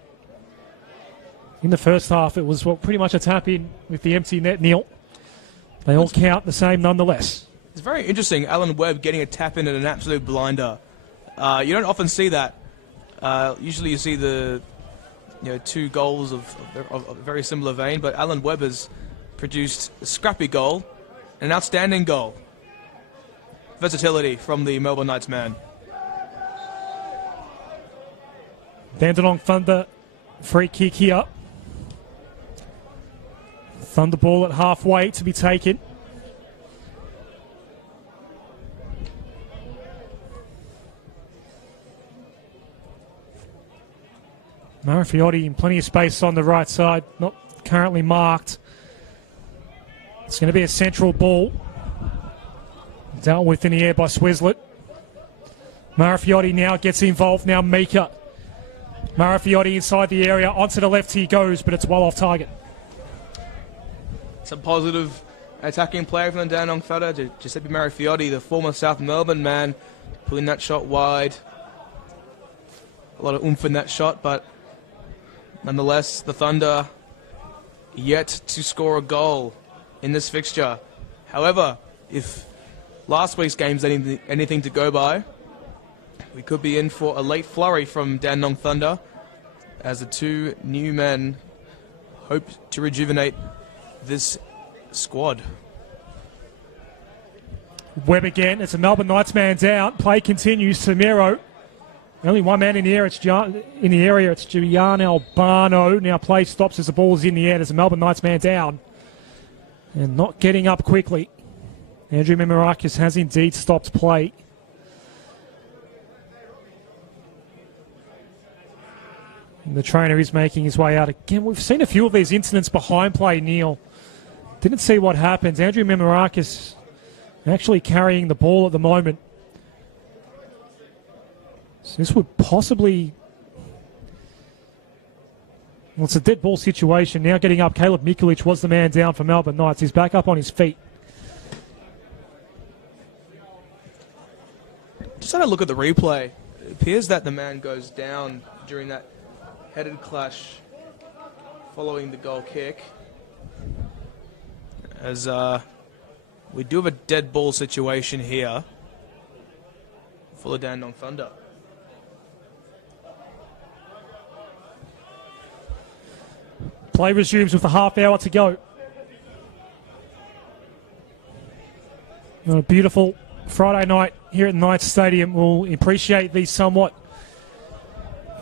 In the first half, it was pretty much a tap-in with the empty net nil. They all count the same nonetheless. It's very interesting, Alan Webb getting a tap-in at an absolute blinder. You don't often see that. Usually you see the two goals of a very similar vein, but Alan Webb has produced a scrappy goal, an outstanding goal. Versatility from the Melbourne Knights man. Dandenong Thunder free kick here. Thunder ball at halfway to be taken. Marafiotti in plenty of space on the right side, not currently marked. It's going to be a central ball. Dealt with in the air by Swizzlet. Marafiotti now gets involved. Now Meeker. Marafiotti inside the area. Onto the left he goes, but it's well off target. Some positive attacking player from the Dandenong Thunder. Giuseppe Marafiotti, the former South Melbourne man, pulling that shot wide. A lot of oomph in that shot, but Nonetheless, the Thunder yet to score a goal in this fixture. However, if last week's game's anything to go by, we could be in for a late flurry from Dandenong Thunder as the two new men hope to rejuvenate this squad. Webb again. It's a Melbourne Knights man down. Play continues. Samiro. Only one man in the area. It's Gian Albano. Now play stops as the ball is in the air. There's a Melbourne Knights man down. And not getting up quickly. Andrew Memorakis has indeed stopped play. And the trainer is making his way out. Again, we've seen a few of these incidents behind play, Neil. Didn't see what happens. Andrew Memorakis actually carrying the ball at the moment. So this would possibly... Well, it's a dead ball situation. Now getting up, Caleb Mikulic was the man down for Melbourne Knights. He's back up on his feet. Just had a look at the replay. It appears that the man goes down during that headed clash following the goal kick. As we do have a dead ball situation here for the Dandenong Thunder. Play resumes with a half hour to go. On a beautiful Friday night here at Knights Stadium. We'll appreciate these somewhat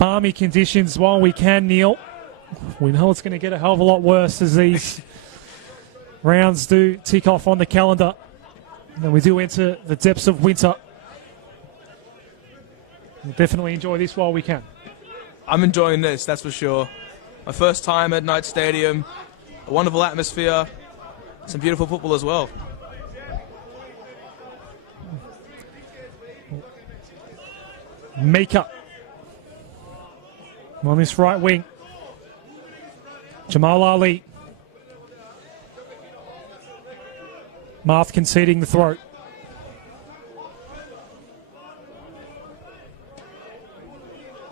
balmy conditions while we can, Neil. We know it's going to get a hell of a lot worse as these rounds do tick off on the calendar. And we do enter the depths of winter. We'll definitely enjoy this while we can. I'm enjoying this, that's for sure. My first time at Knights Stadium. A wonderful atmosphere. Some beautiful football as well. Mika on this right wing. Jamal Ali. Marth conceding the throw.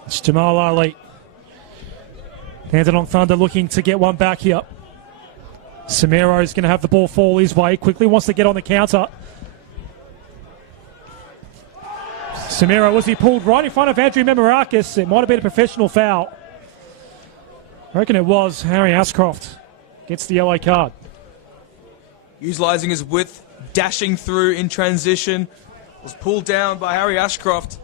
It's Jamal Ali. Dandenong Thunder looking to get one back here. Samiro is going to have the ball fall his way. Quickly wants to get on the counter. Samiro, was he pulled right in front of Andrew Memorakis? It might have been a professional foul. I reckon it was. Harry Ashcroft gets the yellow card. Utilising his width, dashing through in transition. Was pulled down by Harry Ashcroft.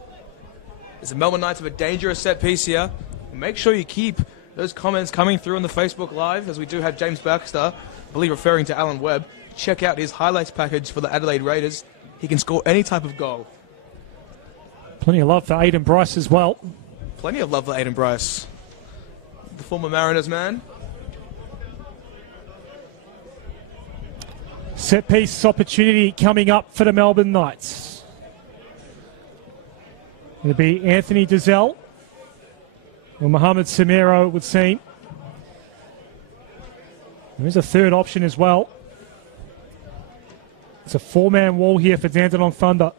As the Melbourne Knights have a dangerous set piece here. Make sure you keep those comments coming through on the Facebook Live, as we do have James Baxter, I believe referring to Alan Webb. Check out his highlights package for the Adelaide Raiders. He can score any type of goal. Plenty of love for Aiden Bryce as well. Plenty of love for Aiden Bryce. The former Mariners man. Set piece opportunity coming up for the Melbourne Knights. It'll be Anthony Dazelle. Or Mohamed Samiro, it would seem. There is a third option as well. It's a four-man wall here for Dandenong Thunder.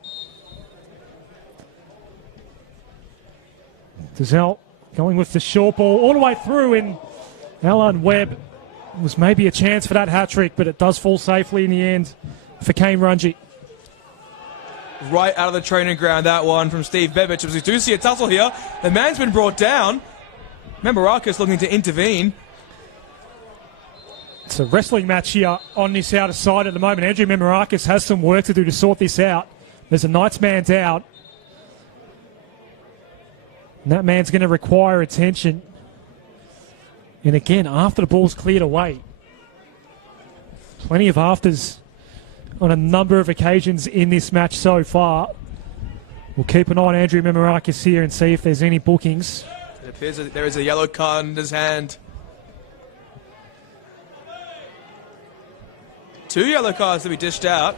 Dazelle going with the short ball all the way through, and Alan Webb was maybe a chance for that hat-trick, but it does fall safely in the end for Kane Runji. Right out of the training ground, that one from Steve Bebic. As we do see a tussle here, the man's been brought down. Memorakis looking to intervene. It's a wrestling match here on this outer side at the moment. Andrew Memorakis has some work to do to sort this out. There's a Knights man down. And that man's going to require attention. And again, after the ball's cleared away. Plenty of afters on a number of occasions in this match so far. We'll keep an eye on Andrew Memorakis here and see if there's any bookings. It appears that there is a yellow card in his hand. 2 yellow cards to be dished out.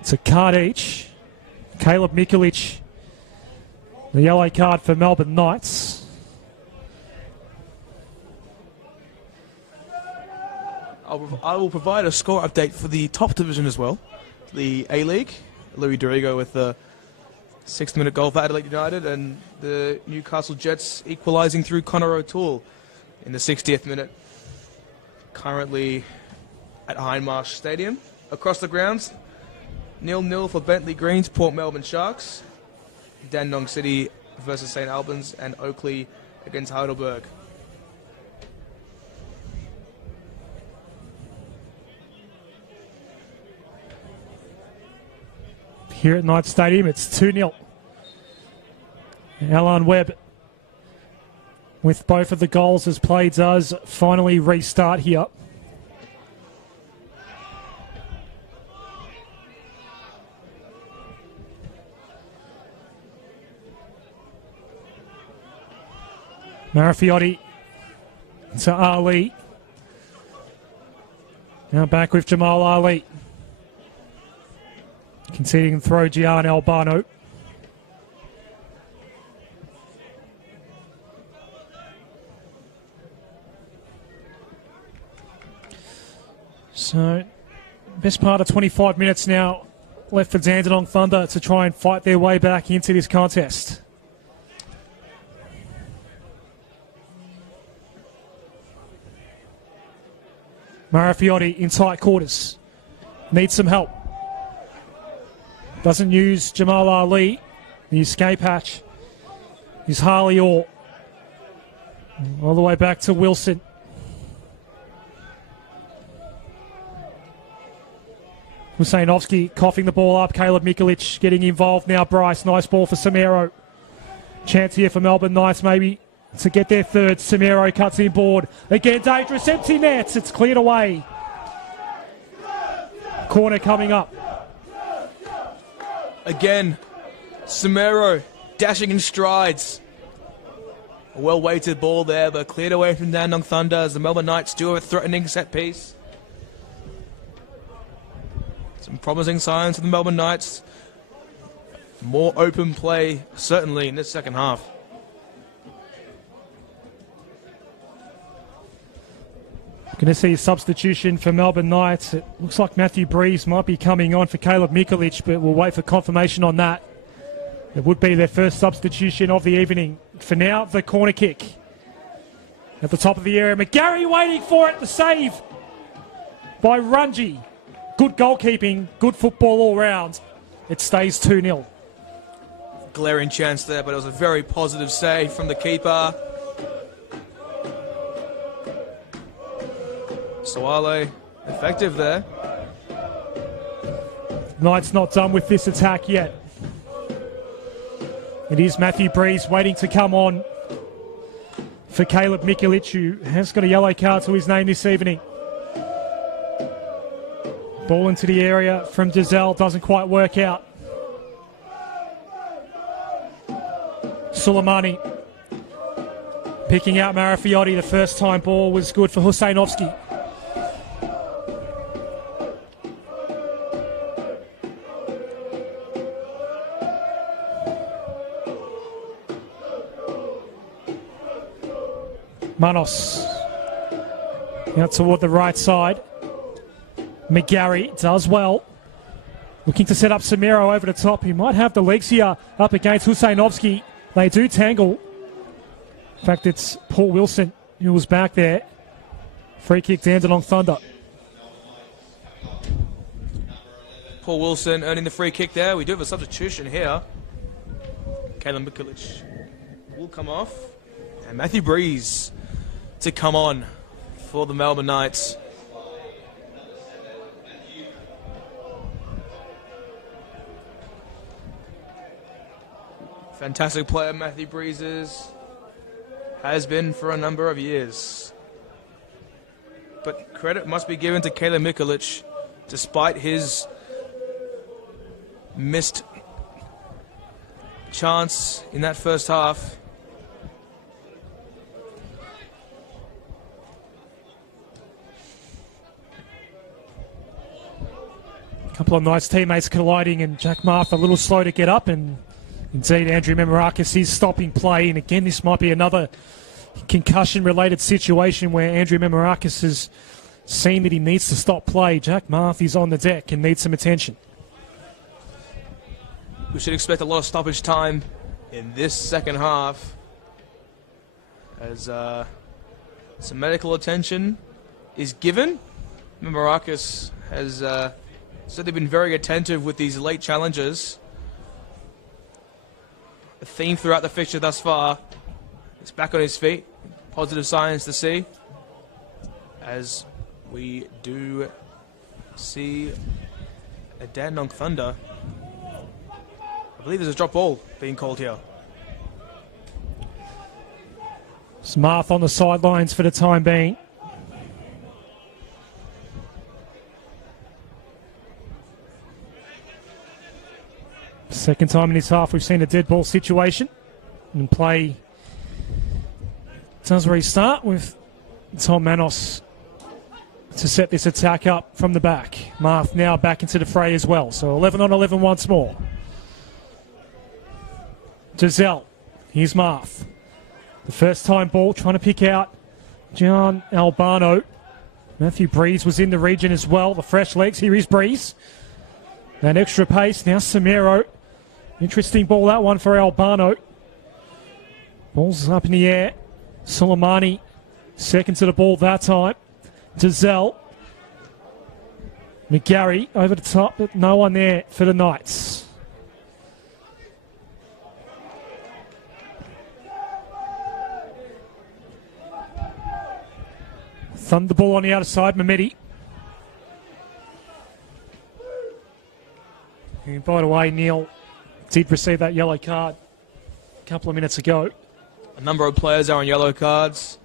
It's a card each. Caleb Mikulic, the yellow card for Melbourne Knights. I will provide a score update for the top division as well. The A-League, Louis Dorigo with the 6th minute goal for Adelaide United, and the Newcastle Jets equalising through Connor O'Toole in the 60th minute. Currently at Hindmarsh Stadium. Across the grounds, 0-0 for Bentley Greens, Port Melbourne Sharks, Dandenong City versus St Albans, and Oakley against Heidelberg. Here at Knight Stadium, it's 2-0. Alan Webb with both of the goals as play does finally restart here. Marafiotti to Ali. Now back with Jamal Ali. Conceding throw Gian Albano. So, best part of 25 minutes now left for Dandenong Thunder to try and fight their way back into this contest. Marafiotti in tight quarters. Needs some help. Doesn't use Jamal Ali. The escape hatch is Harley Orr. All the way back to Wilson. Husainovski coughing the ball up. Caleb Mikulic getting involved now. Bryce, nice ball for Samero. Chance here for Melbourne Knights maybe to get their third. Samero cuts in board. Again, dangerous. Empty nets. It's cleared away. Corner coming up. Again, Samero dashing in strides. A well-weighted ball there, but cleared away from Dandenong Thunder as the Melbourne Knights do a threatening set piece. Some promising signs for the Melbourne Knights. More open play, certainly, in this second half. Going to see a substitution for Melbourne Knights. It looks like Matthew Breeze might be coming on for Caleb Mikulic, but we'll wait for confirmation on that. It would be their first substitution of the evening. For now, the corner kick. At the top of the area, McGarry waiting for it. The save by Runji. Good goalkeeping, good football all round. It stays 2-0. Glaring chance there, but it was a very positive save from the keeper. Sawale, effective there. Knights not done with this attack yet. It is Matthew Breeze waiting to come on for Caleb Mikulic, who has got a yellow card to his name this evening. Ball into the area from Dizelle, doesn't quite work out. Suleimani picking out Marafiotti. The first time ball was good for Husainovski. Manos out toward the right side. McGarry does well. Looking to set up Samiro over the top. He might have the legs here up against Husainovski. They do tangle. In fact, it's Paul Wilson who was back there. Free kick, Dandenong Thunder. Paul Wilson earning the free kick there. We do have a substitution here. Caleb Mikulic will come off. And Matthew Breeze to come on for the Melbourne Knights. Fantastic player Matthew Breeze has been for a number of years. But credit must be given to Caleb Mikulic, despite his missed chance in that first half. A couple of nice teammates colliding, and Jack Marth a little slow to get up, and indeed Andrew Memorakis is stopping play. And again, this might be another concussion-related situation where Andrew Memorakis has seen that he needs to stop play. Jack Marth is on the deck and needs some attention. We should expect a lot of stoppage time in this second half as some medical attention is given. Marakis has said they've been very attentive with these late challenges. A theme throughout the fixture thus far. He's back on his feet. Positive signs to see as we do see a Dandenong Thunder. I believe there's a drop ball being called here. Smart on the sidelines for the time being. Second time in this half we've seen a dead ball situation. And play does restart with Tom Manos to set this attack up from the back. Marth now back into the fray as well. So 11 on 11 once more. Giselle, here's Marth. The first time ball trying to pick out John Albano. Matthew Breeze was in the region as well. The fresh legs, here is Breeze. That extra pace, now Samero. Interesting ball that one for Albano. Ball's up in the air. Soleimani, second to the ball that time. Giselle. McGarry over the top, but no one there for the Knights. Thunderball on the outer side, Mehmeti. And by the way, Neil did receive that yellow card a couple of minutes ago. A number of players are on yellow cards.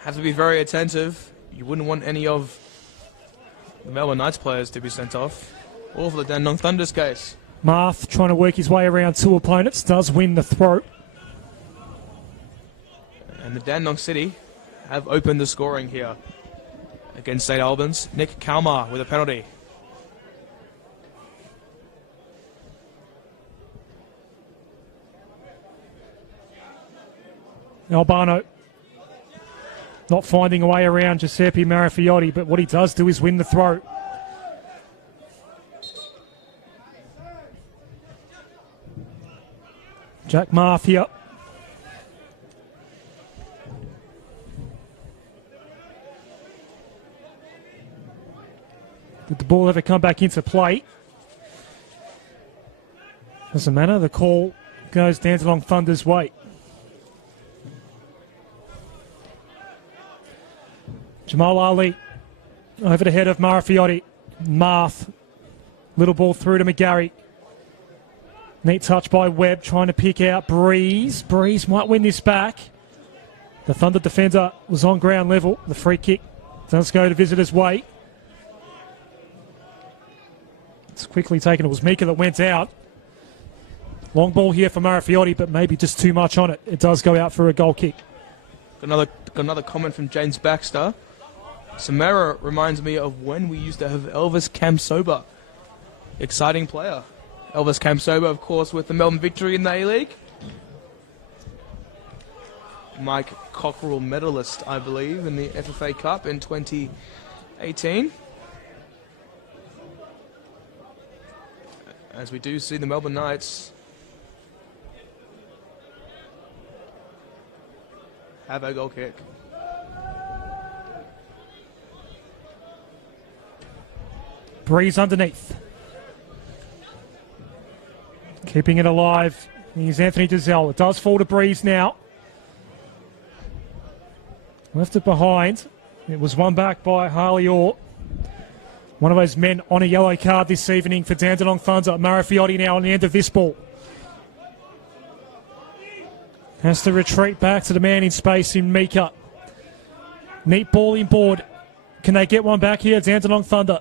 Have to be very attentive. You wouldn't want any of the Melbourne Knights players to be sent off. Or for the Dandenong Thunder's case. Marth trying to work his way around two opponents. Does win the throw. And the Dandenong City have opened the scoring here against St Albans. Nick Kalmar with a penalty. Albano not finding a way around Giuseppe Marafiotti, but what he does do is win the throw. Jack Marth here. Did the ball ever come back into play? Doesn't matter, the call goes Dandenong Thunder's way. Jamal Ali over the head of Marafiotti. Marth. Little ball through to McGarry. Neat touch by Webb trying to pick out Breeze. Breeze might win this back. The Thunder defender was on ground level. The free kick does go to visitors' way. It's quickly taken. It was Mika that went out. Long ball here for Marafiotti, but maybe just too much on it. It does go out for a goal kick. Got another comment from James Baxter. Samara reminds me of when we used to have Elvis Kamsoba. Exciting player. Elvis Kamsoba, of course, with the Melbourne victory in the A-League. Mike Cockerell medalist, I believe, in the FFA Cup in 2018. As we do see the Melbourne Knights have a goal kick. Breeze underneath. Keeping it alive. Here's Anthony Giselle. It does fall to Breeze now. Left it behind. It was won back by Harley Orr. One of those men on a yellow card this evening for Dandenong Thunder. Marafiotti now on the end of this ball. Has to retreat back to the man in space in Mika. Neat ball in board. Can they get one back here? Dandenong Thunder.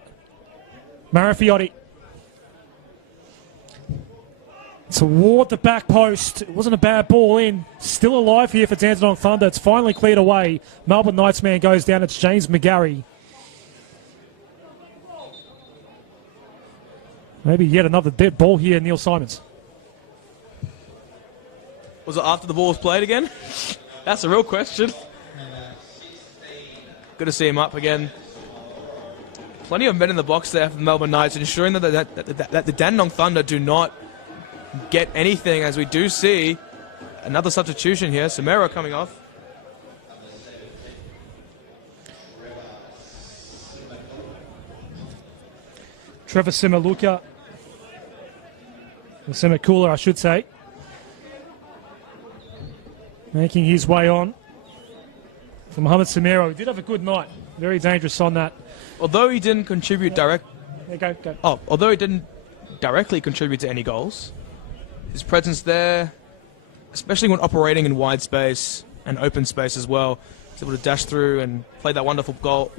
Marafiotti. Toward the back post. It wasn't a bad ball in. Still alive here for Dandenong Thunder. It's finally cleared away. Melbourne Knights man goes down. It's James McGarry. Maybe yet another dead ball here, Neil Simons. Was it after the ball was played again? That's a real question. Good to see him up again. Plenty of men in the box there for the Melbourne Knights, ensuring that the Dandenong Thunder do not get anything, as we do see another substitution here. Samero coming off. Trevor Simaluka, or Simakula, I should say, making his way on for Mohamed Samero. He did have a good night. Very dangerous on that. Although he didn't contribute Go. although he didn't directly contribute to any goals, his presence there, especially when operating in wide space and open space as well, he's able to dash through and play that wonderful ball,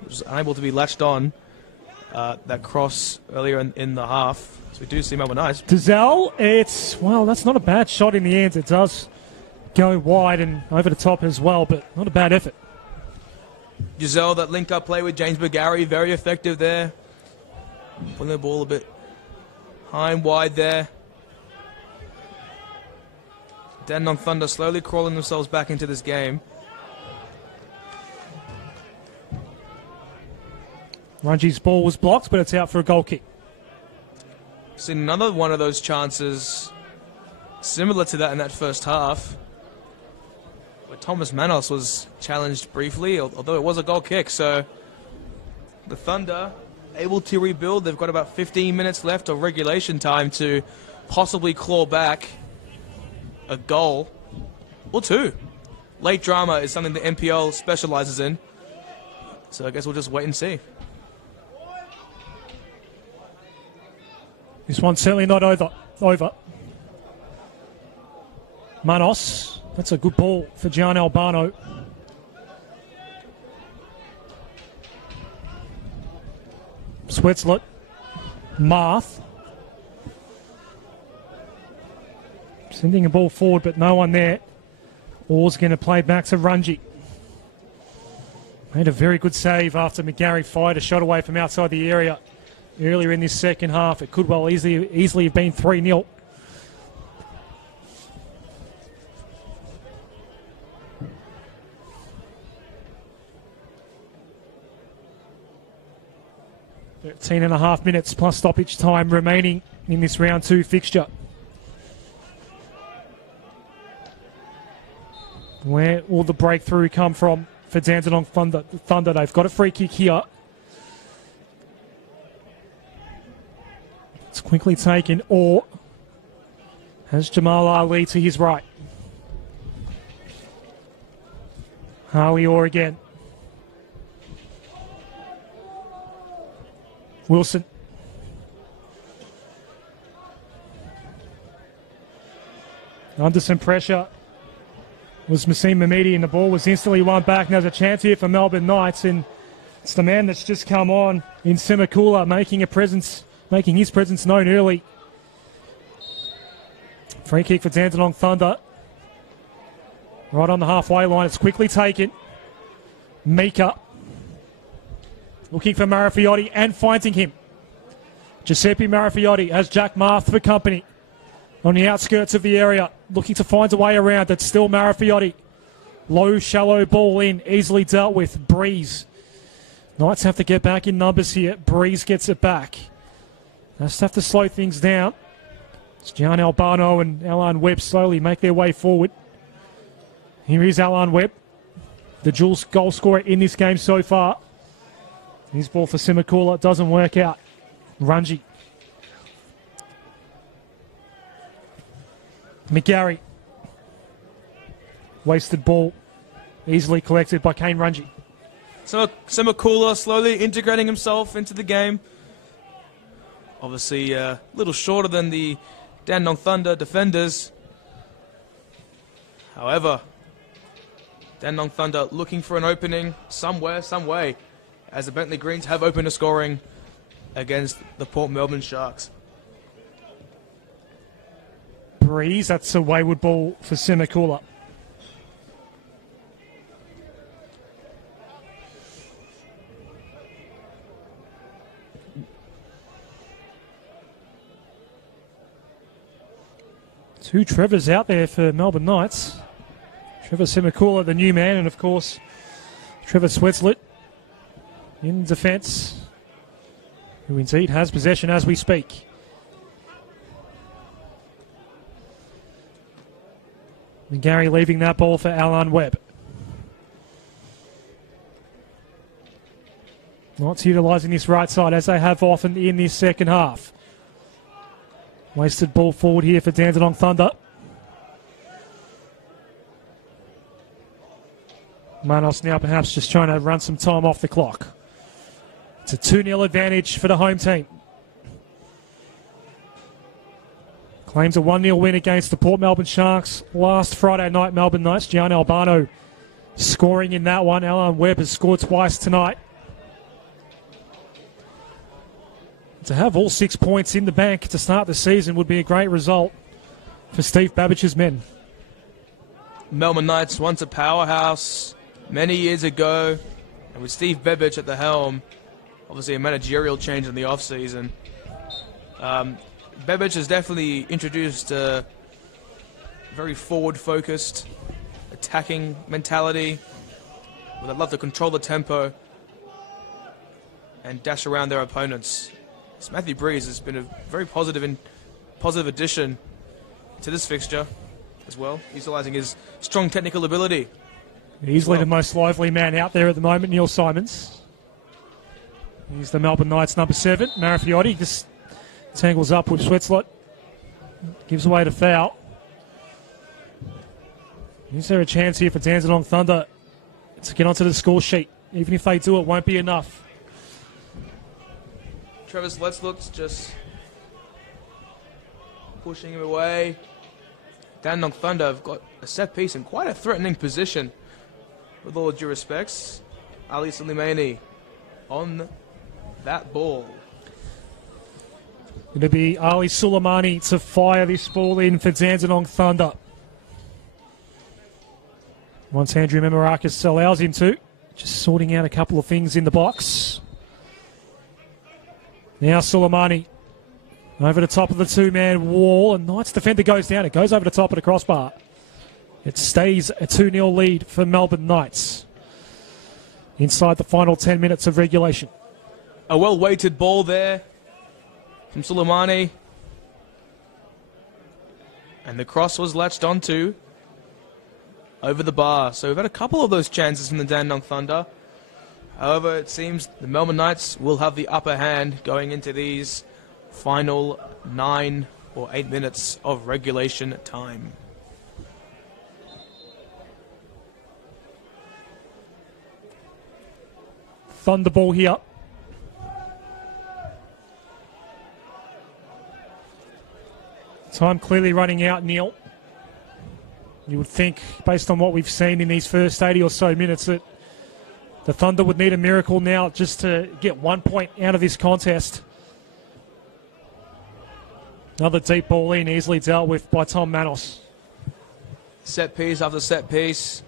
which was unable to be latched on. That cross earlier in the half. So we do see Melbourne Knights. Dazelle, that's not a bad shot in the end. It does go wide and over the top as well, but not a bad effort. Giselle, that link-up play with James Bagari, very effective there. Pulling the ball a bit high and wide there. Dandenong Thunder slowly crawling themselves back into this game. Runji's ball was blocked, but it's out for a goal kick. Seen another one of those chances similar to that in that first half, where Thomas Manos was challenged briefly, although it was a goal kick. So the Thunder able to rebuild. They've got about 15 minutes left of regulation time to possibly claw back a goal or two. Late drama is something the NPL specializes in, so I guess we'll just wait and see. This one's certainly not over. Manos, that's a good ball for Gian Albano. Swetzlet, Marth. Sending a ball forward, but no one there. Orr's going to play back to Runji. Made a very good save after McGarry fired a shot away from outside the area earlier in this second half. It could well easily have been 3-0. Thirteen and a half minutes plus stoppage time remaining in this round 2 fixture. Where will the breakthrough come from for Dandenong Thunder? They've got a free kick here. It's quickly taken, or has Jamal Ali to his right. Harley Orr again. Wilson. Under some pressure was Masim Mamidi, and the ball was instantly won back. Now there's a chance here for Melbourne Knights, and it's the man that's just come on in Simakula, making his presence known early. Free kick for Dandenong Thunder. Right on the halfway line. It's quickly taken. Mika looking for Marafiotti and finding him. Giuseppe Marafiotti has Jack Marth for company on the outskirts of the area, looking to find a way around. That's still Marafiotti. Low, shallow ball in, easily dealt with. Breeze. Knights have to get back in numbers here. Breeze gets it back. Just have to slow things down. It's Gian Albano and Alan Webb slowly make their way forward. Here is Alan Webb, the dual goal scorer in this game so far. His ball for Simakula doesn't work out. Runji. McGarry. Wasted ball. Easily collected by Kane Runji. So Simakula slowly integrating himself into the game. Obviously a little shorter than the Dandenong Thunder defenders. However, Dandenong Thunder looking for an opening somewhere, some way, as the Bentley Greens have opened a scoring against the Port Melbourne Sharks. Breeze, that's a wayward ball for Simakula. Two Trevors out there for Melbourne Knights. Trevor Simakula, the new man, and of course, Trevor Swetzlet in defence, who indeed has possession as we speak. McGarry leaving that ball for Alan Webb. Not utilising this right side as they have often in this second half. Wasted ball forward here for Dandenong Thunder. Manos now perhaps just trying to run some time off the clock. It's a 2-0 advantage for the home team. Claims a 1-0 win against the Port Melbourne Sharks last Friday night. Melbourne Knights. Gian Albano scoring in that one. Alan Webb has scored twice tonight. To have all 6 points in the bank to start the season would be a great result for Steve Babbitt's men. Melbourne Knights, once a powerhouse many years ago, and with Steve Bebic at the helm, obviously a managerial change in the off-season. Bebic has definitely introduced a very forward-focused, attacking mentality, where they love to control the tempo and dash around their opponents. So Matthew Breeze has been a very positive addition to this fixture as well, utilising his strong technical ability. Easily the most lively man out there at the moment, Neil Simons. He's the Melbourne Knights number 7. Marafiotti just tangles up with Schwetzlot. Gives away the foul. Is there a chance here for Dandenong Thunder to get onto the score sheet? Even if they do, it won't be enough. Travis Let's just pushing him away. Dandenong Thunder have got a set piece in quite a threatening position, with all due respects. Ali Soleimani on that ball. It'll be Ali Soleimani to fire this ball in for Dandenong Thunder. Once Andrew Memorakis allows him to. Just sorting out a couple of things in the box. Now Soleimani over the top of the 2-man wall, and Knights defender goes down. It goes over the top of the crossbar. It stays a 2-0 lead for Melbourne Knights inside the final 10 minutes of regulation. A well-weighted ball there from Soleimani. And the cross was latched onto over the bar. So we've had a couple of those chances from the Dandenong Thunder. However, it seems the Melbourne Knights will have the upper hand going into these final 9 or 8 minutes of regulation time. Thunderball here. Time clearly running out, Neil. You would think, based on what we've seen in these first 80 or so minutes, that the Thunder would need a miracle now just to get 1 point out of this contest. Another deep ball in, easily dealt with by Tom Manos. Set piece after set piece,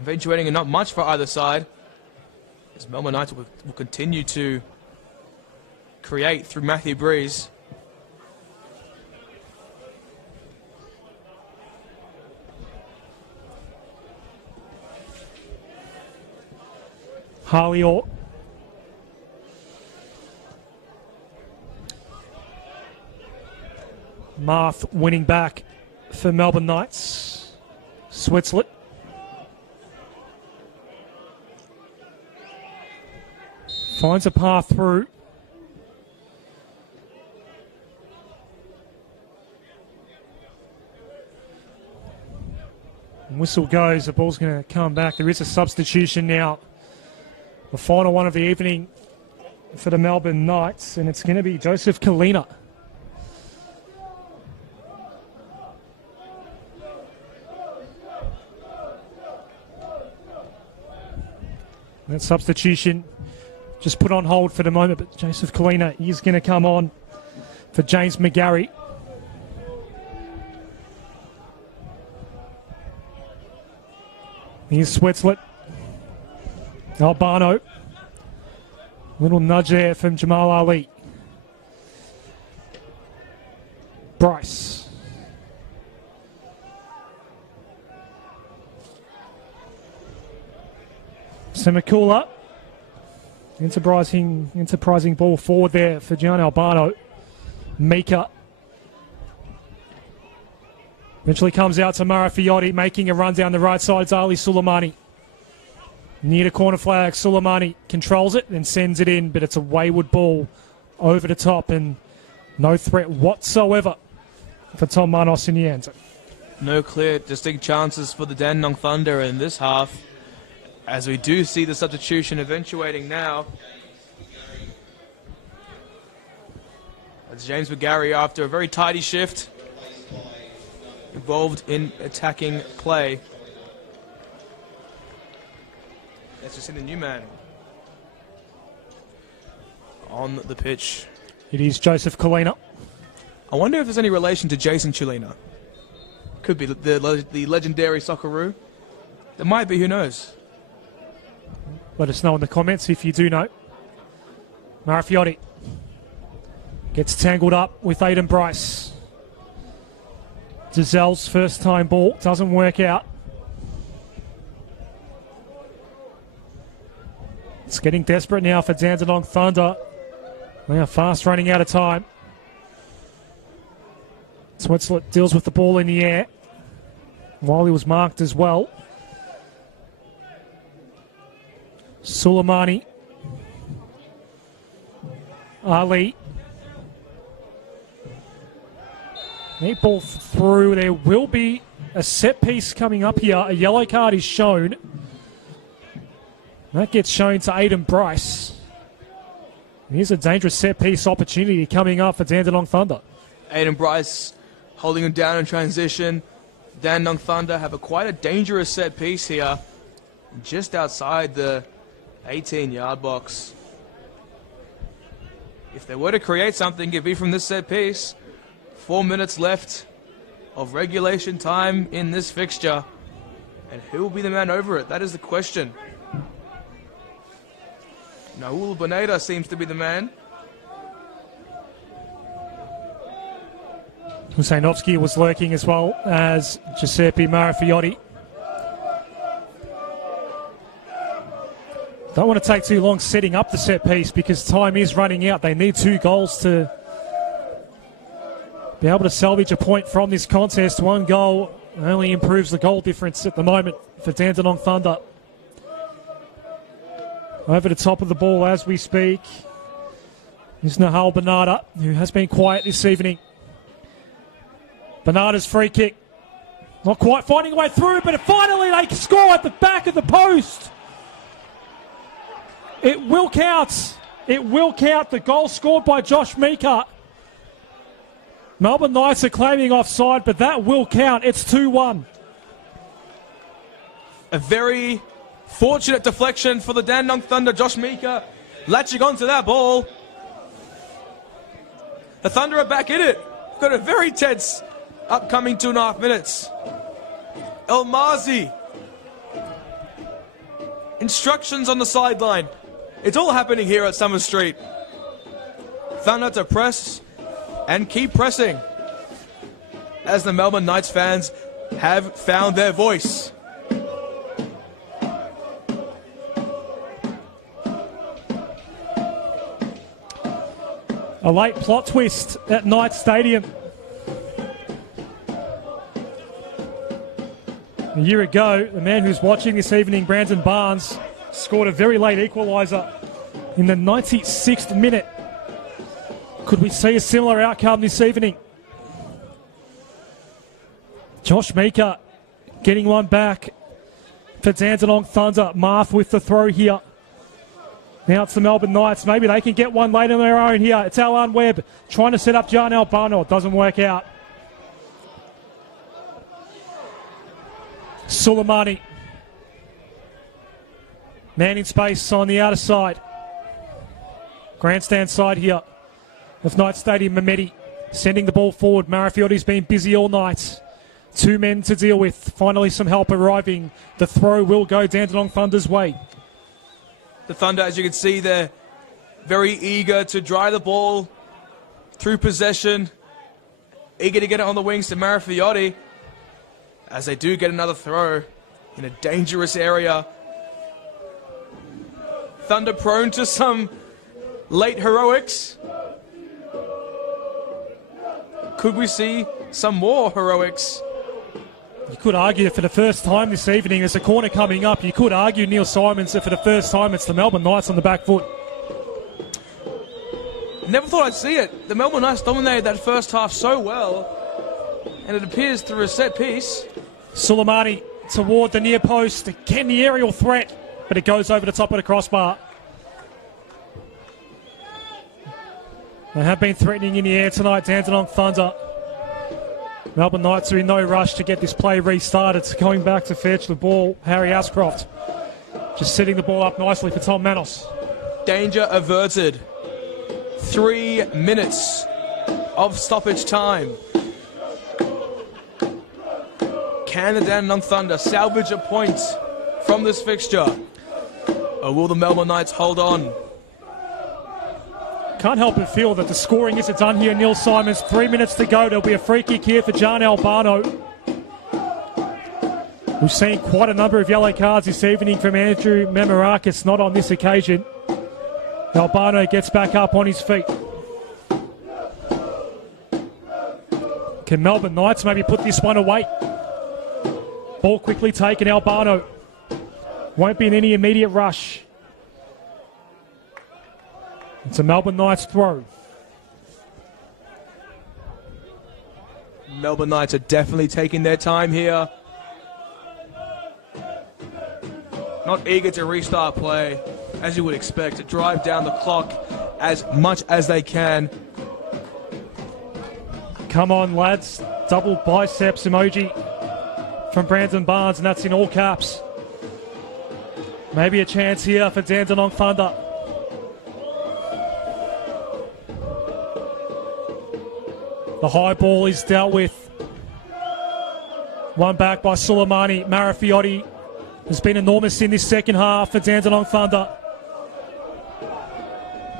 eventuating in not much for either side, as Melbourne Knights will continue to create through Matthew Breeze. Harley Orr. Marth winning back for Melbourne Knights. Switzerland. Finds a path through. Whistle goes. The ball's going to come back. There is a substitution now. The final one of the evening for the Melbourne Knights, and it's going to be Joseph Kalina. That substitution just put on hold for the moment, but Joseph Kalina is going to come on for James McGarry. Here's Swetzlet. Albano. Little nudge there from Jamal Ali. Bryce. Semakula. Enterprising ball forward there for Gian Albano. Mika. Eventually comes out to Marafiotti, making a run down the right side. It's Ali Suleimani. Near the corner flag, Suleimani controls it and sends it in, but it's a wayward ball over the top and no threat whatsoever for Tom Manos in the end. No clear, distinct chances for the Dandenong Thunder in this half, as we do see the substitution eventuating now. That's James McGarry after a very tidy shift, involved in attacking play. Let's just see the new man on the pitch. It is Joseph Colina. I wonder if there's any relation to Jason Chulina. Could be the legendary Socceroo. There might be, who knows? Let us know in the comments if you do know. Marafiotti gets tangled up with Aiden Bryce. Giselle's first time ball doesn't work out. It's getting desperate now for Dandenong Thunder. They are fast running out of time. Switzerland deals with the ball in the air. While he was marked as well. Suleimani. Ali. Neat ball through. There will be a set piece coming up here. A yellow card is shown. That gets shown to Aiden Bryce. Here's a dangerous set piece opportunity coming up for Dandenong Thunder. Aiden Bryce holding him down in transition. Dandenong Thunder have quite a dangerous set piece here, just outside the 18-yard box. If they were to create something, it'd be from this set piece. 4 minutes left of regulation time in this fixture. And who will be the man over it? That is the question. Naul Boneda seems to be the man. Husainovsky was lurking as well as Giuseppe Marafiotti. Don't want to take too long setting up the set piece because time is running out. They need 2 goals to be able to salvage a point from this contest. 1 goal only improves the goal difference at the moment for Dandenong Thunder. Over the top of the ball as we speak is Nahal Bernarda, who has been quiet this evening. Bernarda's free kick. Not quite finding a way through, but finally they score at the back of the post. It will count. It will count. The goal scored by Josh Meeker. Melbourne Knights are claiming offside, but that will count. It's 2-1. A very fortunate deflection for the Dandenong Thunder. Josh Meeker latching onto that ball. The Thunder are back in it. Got a very tense upcoming 2.5 minutes. El Mazi. Instructions on the sideline. It's all happening here at Summer Street. Thunder to press and keep pressing, as the Melbourne Knights fans have found their voice. A late plot twist at Knights Stadium. A year ago, the man who's watching this evening, Brandon Barnes, scored a very late equaliser in the 96th minute. Could we see a similar outcome this evening? Josh Meeker getting one back for Dandenong Thunder. Marth with the throw here. Now it's the Melbourne Knights. Maybe they can get one late on their own here. It's Alan Webb trying to set up Jarnell Barnell. It doesn't work out. Suleimani. Man in space on the outer side. Grandstand side here of Knights Stadium. Mehmeti sending the ball forward. Marafiotti's been busy all night. 2 men to deal with. Finally some help arriving. The throw will go Dandenong Thunder's way. The Thunder, as you can see, they're very eager to drive the ball through possession. Eager to get it on the wings to Marafiotti, as they do get another throw in a dangerous area. Thunder prone to some late heroics. Could we see some more heroics You could argue that for the first time this evening, there's a corner coming up. You could argue, Neil Simons, that for the first time it's the Melbourne Knights on the back foot. Never thought I'd see it. The Melbourne Knights dominated that first half so well, and it appears through a set piece. Suleimani toward the near post. Again, the aerial threat, but it goes over the top of the crossbar. They have been threatening in the air tonight, Dandenong Thunder. Melbourne Knights are in no rush to get this play restarted. It's going back to fetch the ball. Harry Ashcroft just setting the ball up nicely for Tom Manos. Danger averted. 3 minutes of stoppage time. Can the Dandenong Thunder salvage a point from this fixture? Or will the Melbourne Knights hold on? Can't help but feel that the scoring isn't done here. Neil Simons, 3 minutes to go. There'll be a free kick here for John Albano. We've seen quite a number of yellow cards this evening from Andrew Memorakis, not on this occasion. Albano gets back up on his feet. Can Melbourne Knights maybe put this one away? Ball quickly taken, Albano. Won't be in any immediate rush. It's a Melbourne Knights throw. Melbourne Knights are definitely taking their time here. Not eager to restart play, as you would expect, to drive down the clock as much as they can. Come on, lads. Double biceps emoji from Brandon Barnes, and that's in all caps. Maybe a chance here for Dandenong Thunder. The high ball is dealt with. One back by Suleimani. Marafiotti has been enormous in this second half for Dandenong Thunder.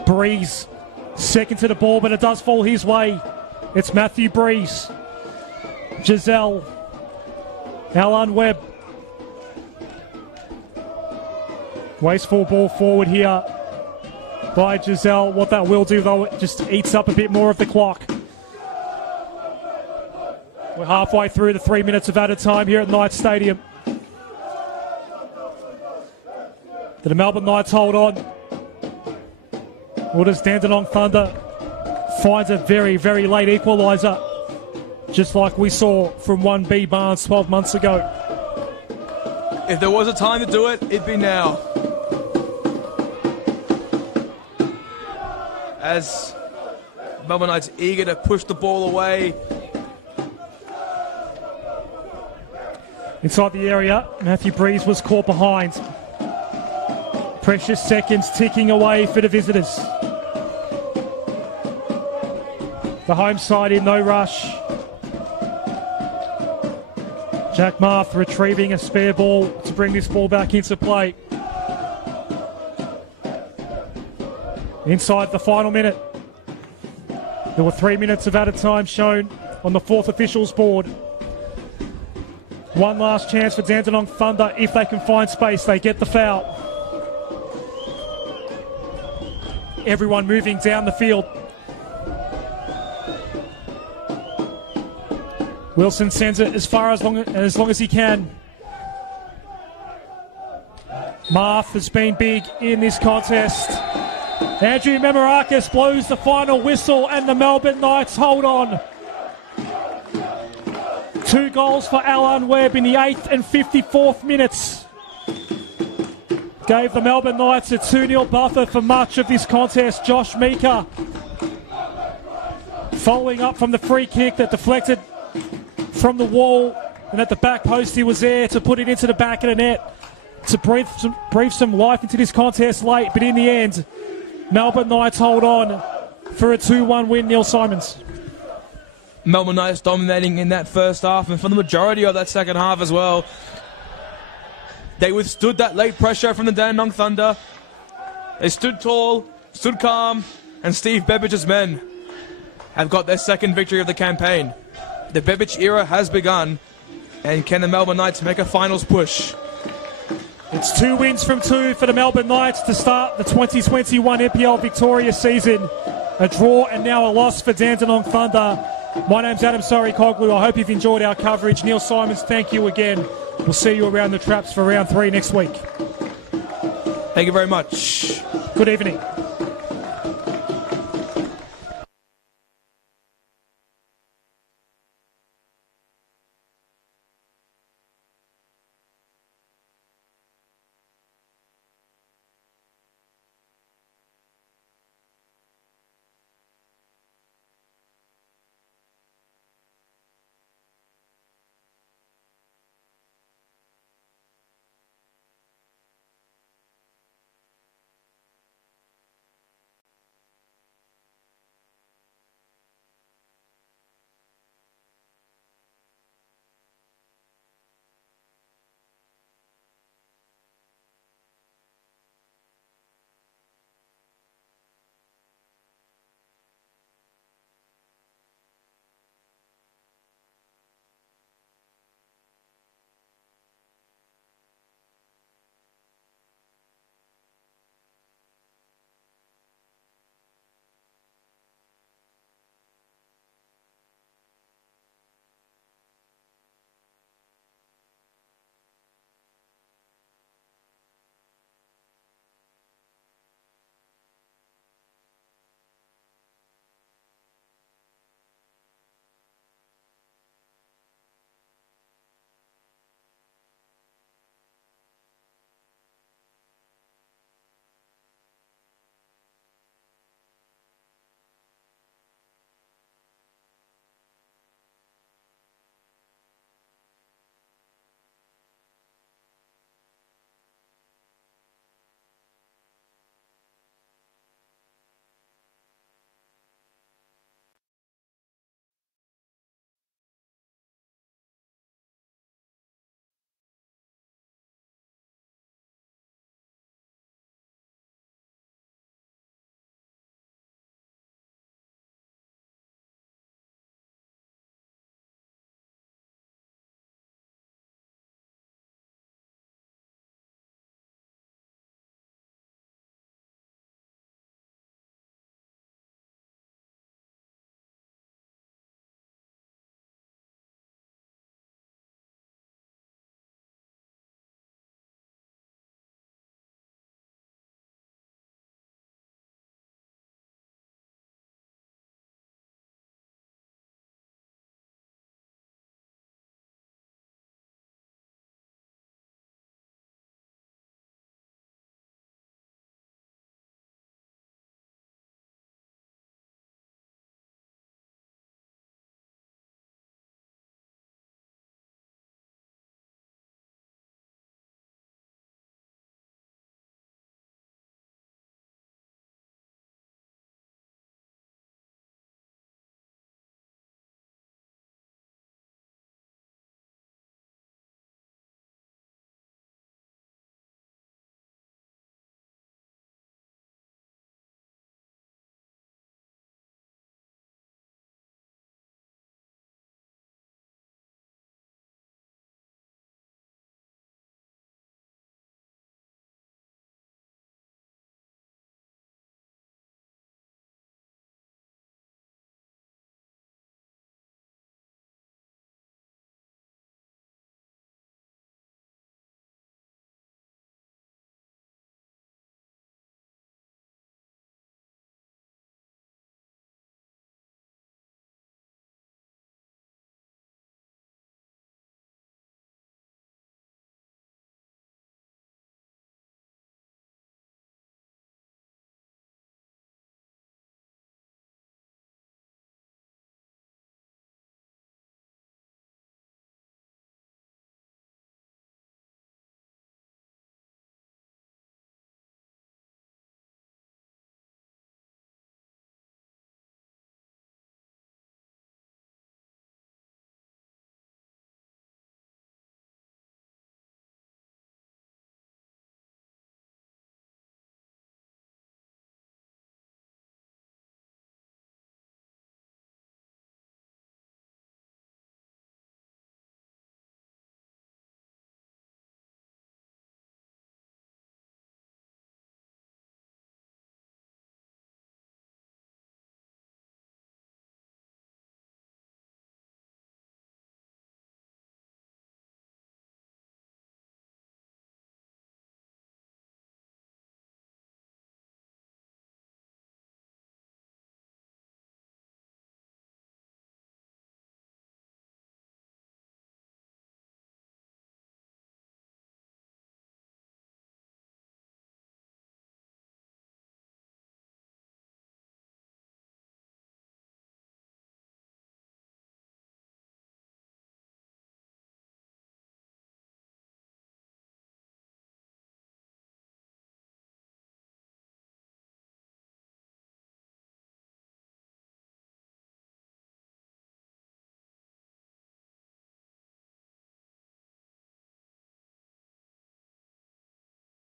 Breeze, second to the ball, but it does fall his way. It's Matthew Breeze. Giselle. Alan Webb. Wasteful ball forward here by Giselle. What that will do, though, it just eats up a bit more of the clock. We're halfway through the 3 minutes of added time here at Knights Stadium. Do the Melbourne Knights hold on? Or does Dandenong Thunder find a very, very late equaliser, just like we saw from 1B Barnes 12 months ago? If there was a time to do it, it'd be now. As Melbourne Knights eager to push the ball away. Inside the area, Matthew Breeze was caught behind. Precious seconds ticking away for the visitors. The home side in no rush. Jack Marth retrieving a spare ball to bring this ball back into play. Inside the final minute. There were 3 minutes of added time shown on the fourth officials board. One last chance for Dandenong Thunder. If they can find space, they get the foul. Everyone moving down the field. Wilson sends it as far as long as he can. Marth has been big in this contest. Andrew Memorakis blows the final whistle and the Melbourne Knights hold on. 2 goals for Alan Webb in the 8th and 54th minutes. Gave the Melbourne Knights a 2-0 buffer for much of this contest. Josh Meeker following up from the free kick that deflected from the wall, and at the back post he was there to put it into the back of the net to breathe some life into this contest late, but in the end Melbourne Knights hold on for a 2-1 win. Neil Simons. Melbourne Knights dominating in that first half, and for the majority of that second half as well. They withstood that late pressure from the Dandenong Thunder. They stood tall, stood calm, and Steve Bebich's men have got their second victory of the campaign. The Bebich era has begun, and can the Melbourne Knights make a finals push? It's 2 wins from 2 for the Melbourne Knights to start the 2021 NPL Victoria season. A draw and now a loss for Dandenong Thunder. My name's Adam Surrey-Coglu. I hope you've enjoyed our coverage. Neil Simons, thank you again. We'll see you around the traps for round 3 next week. Thank you very much. Good evening.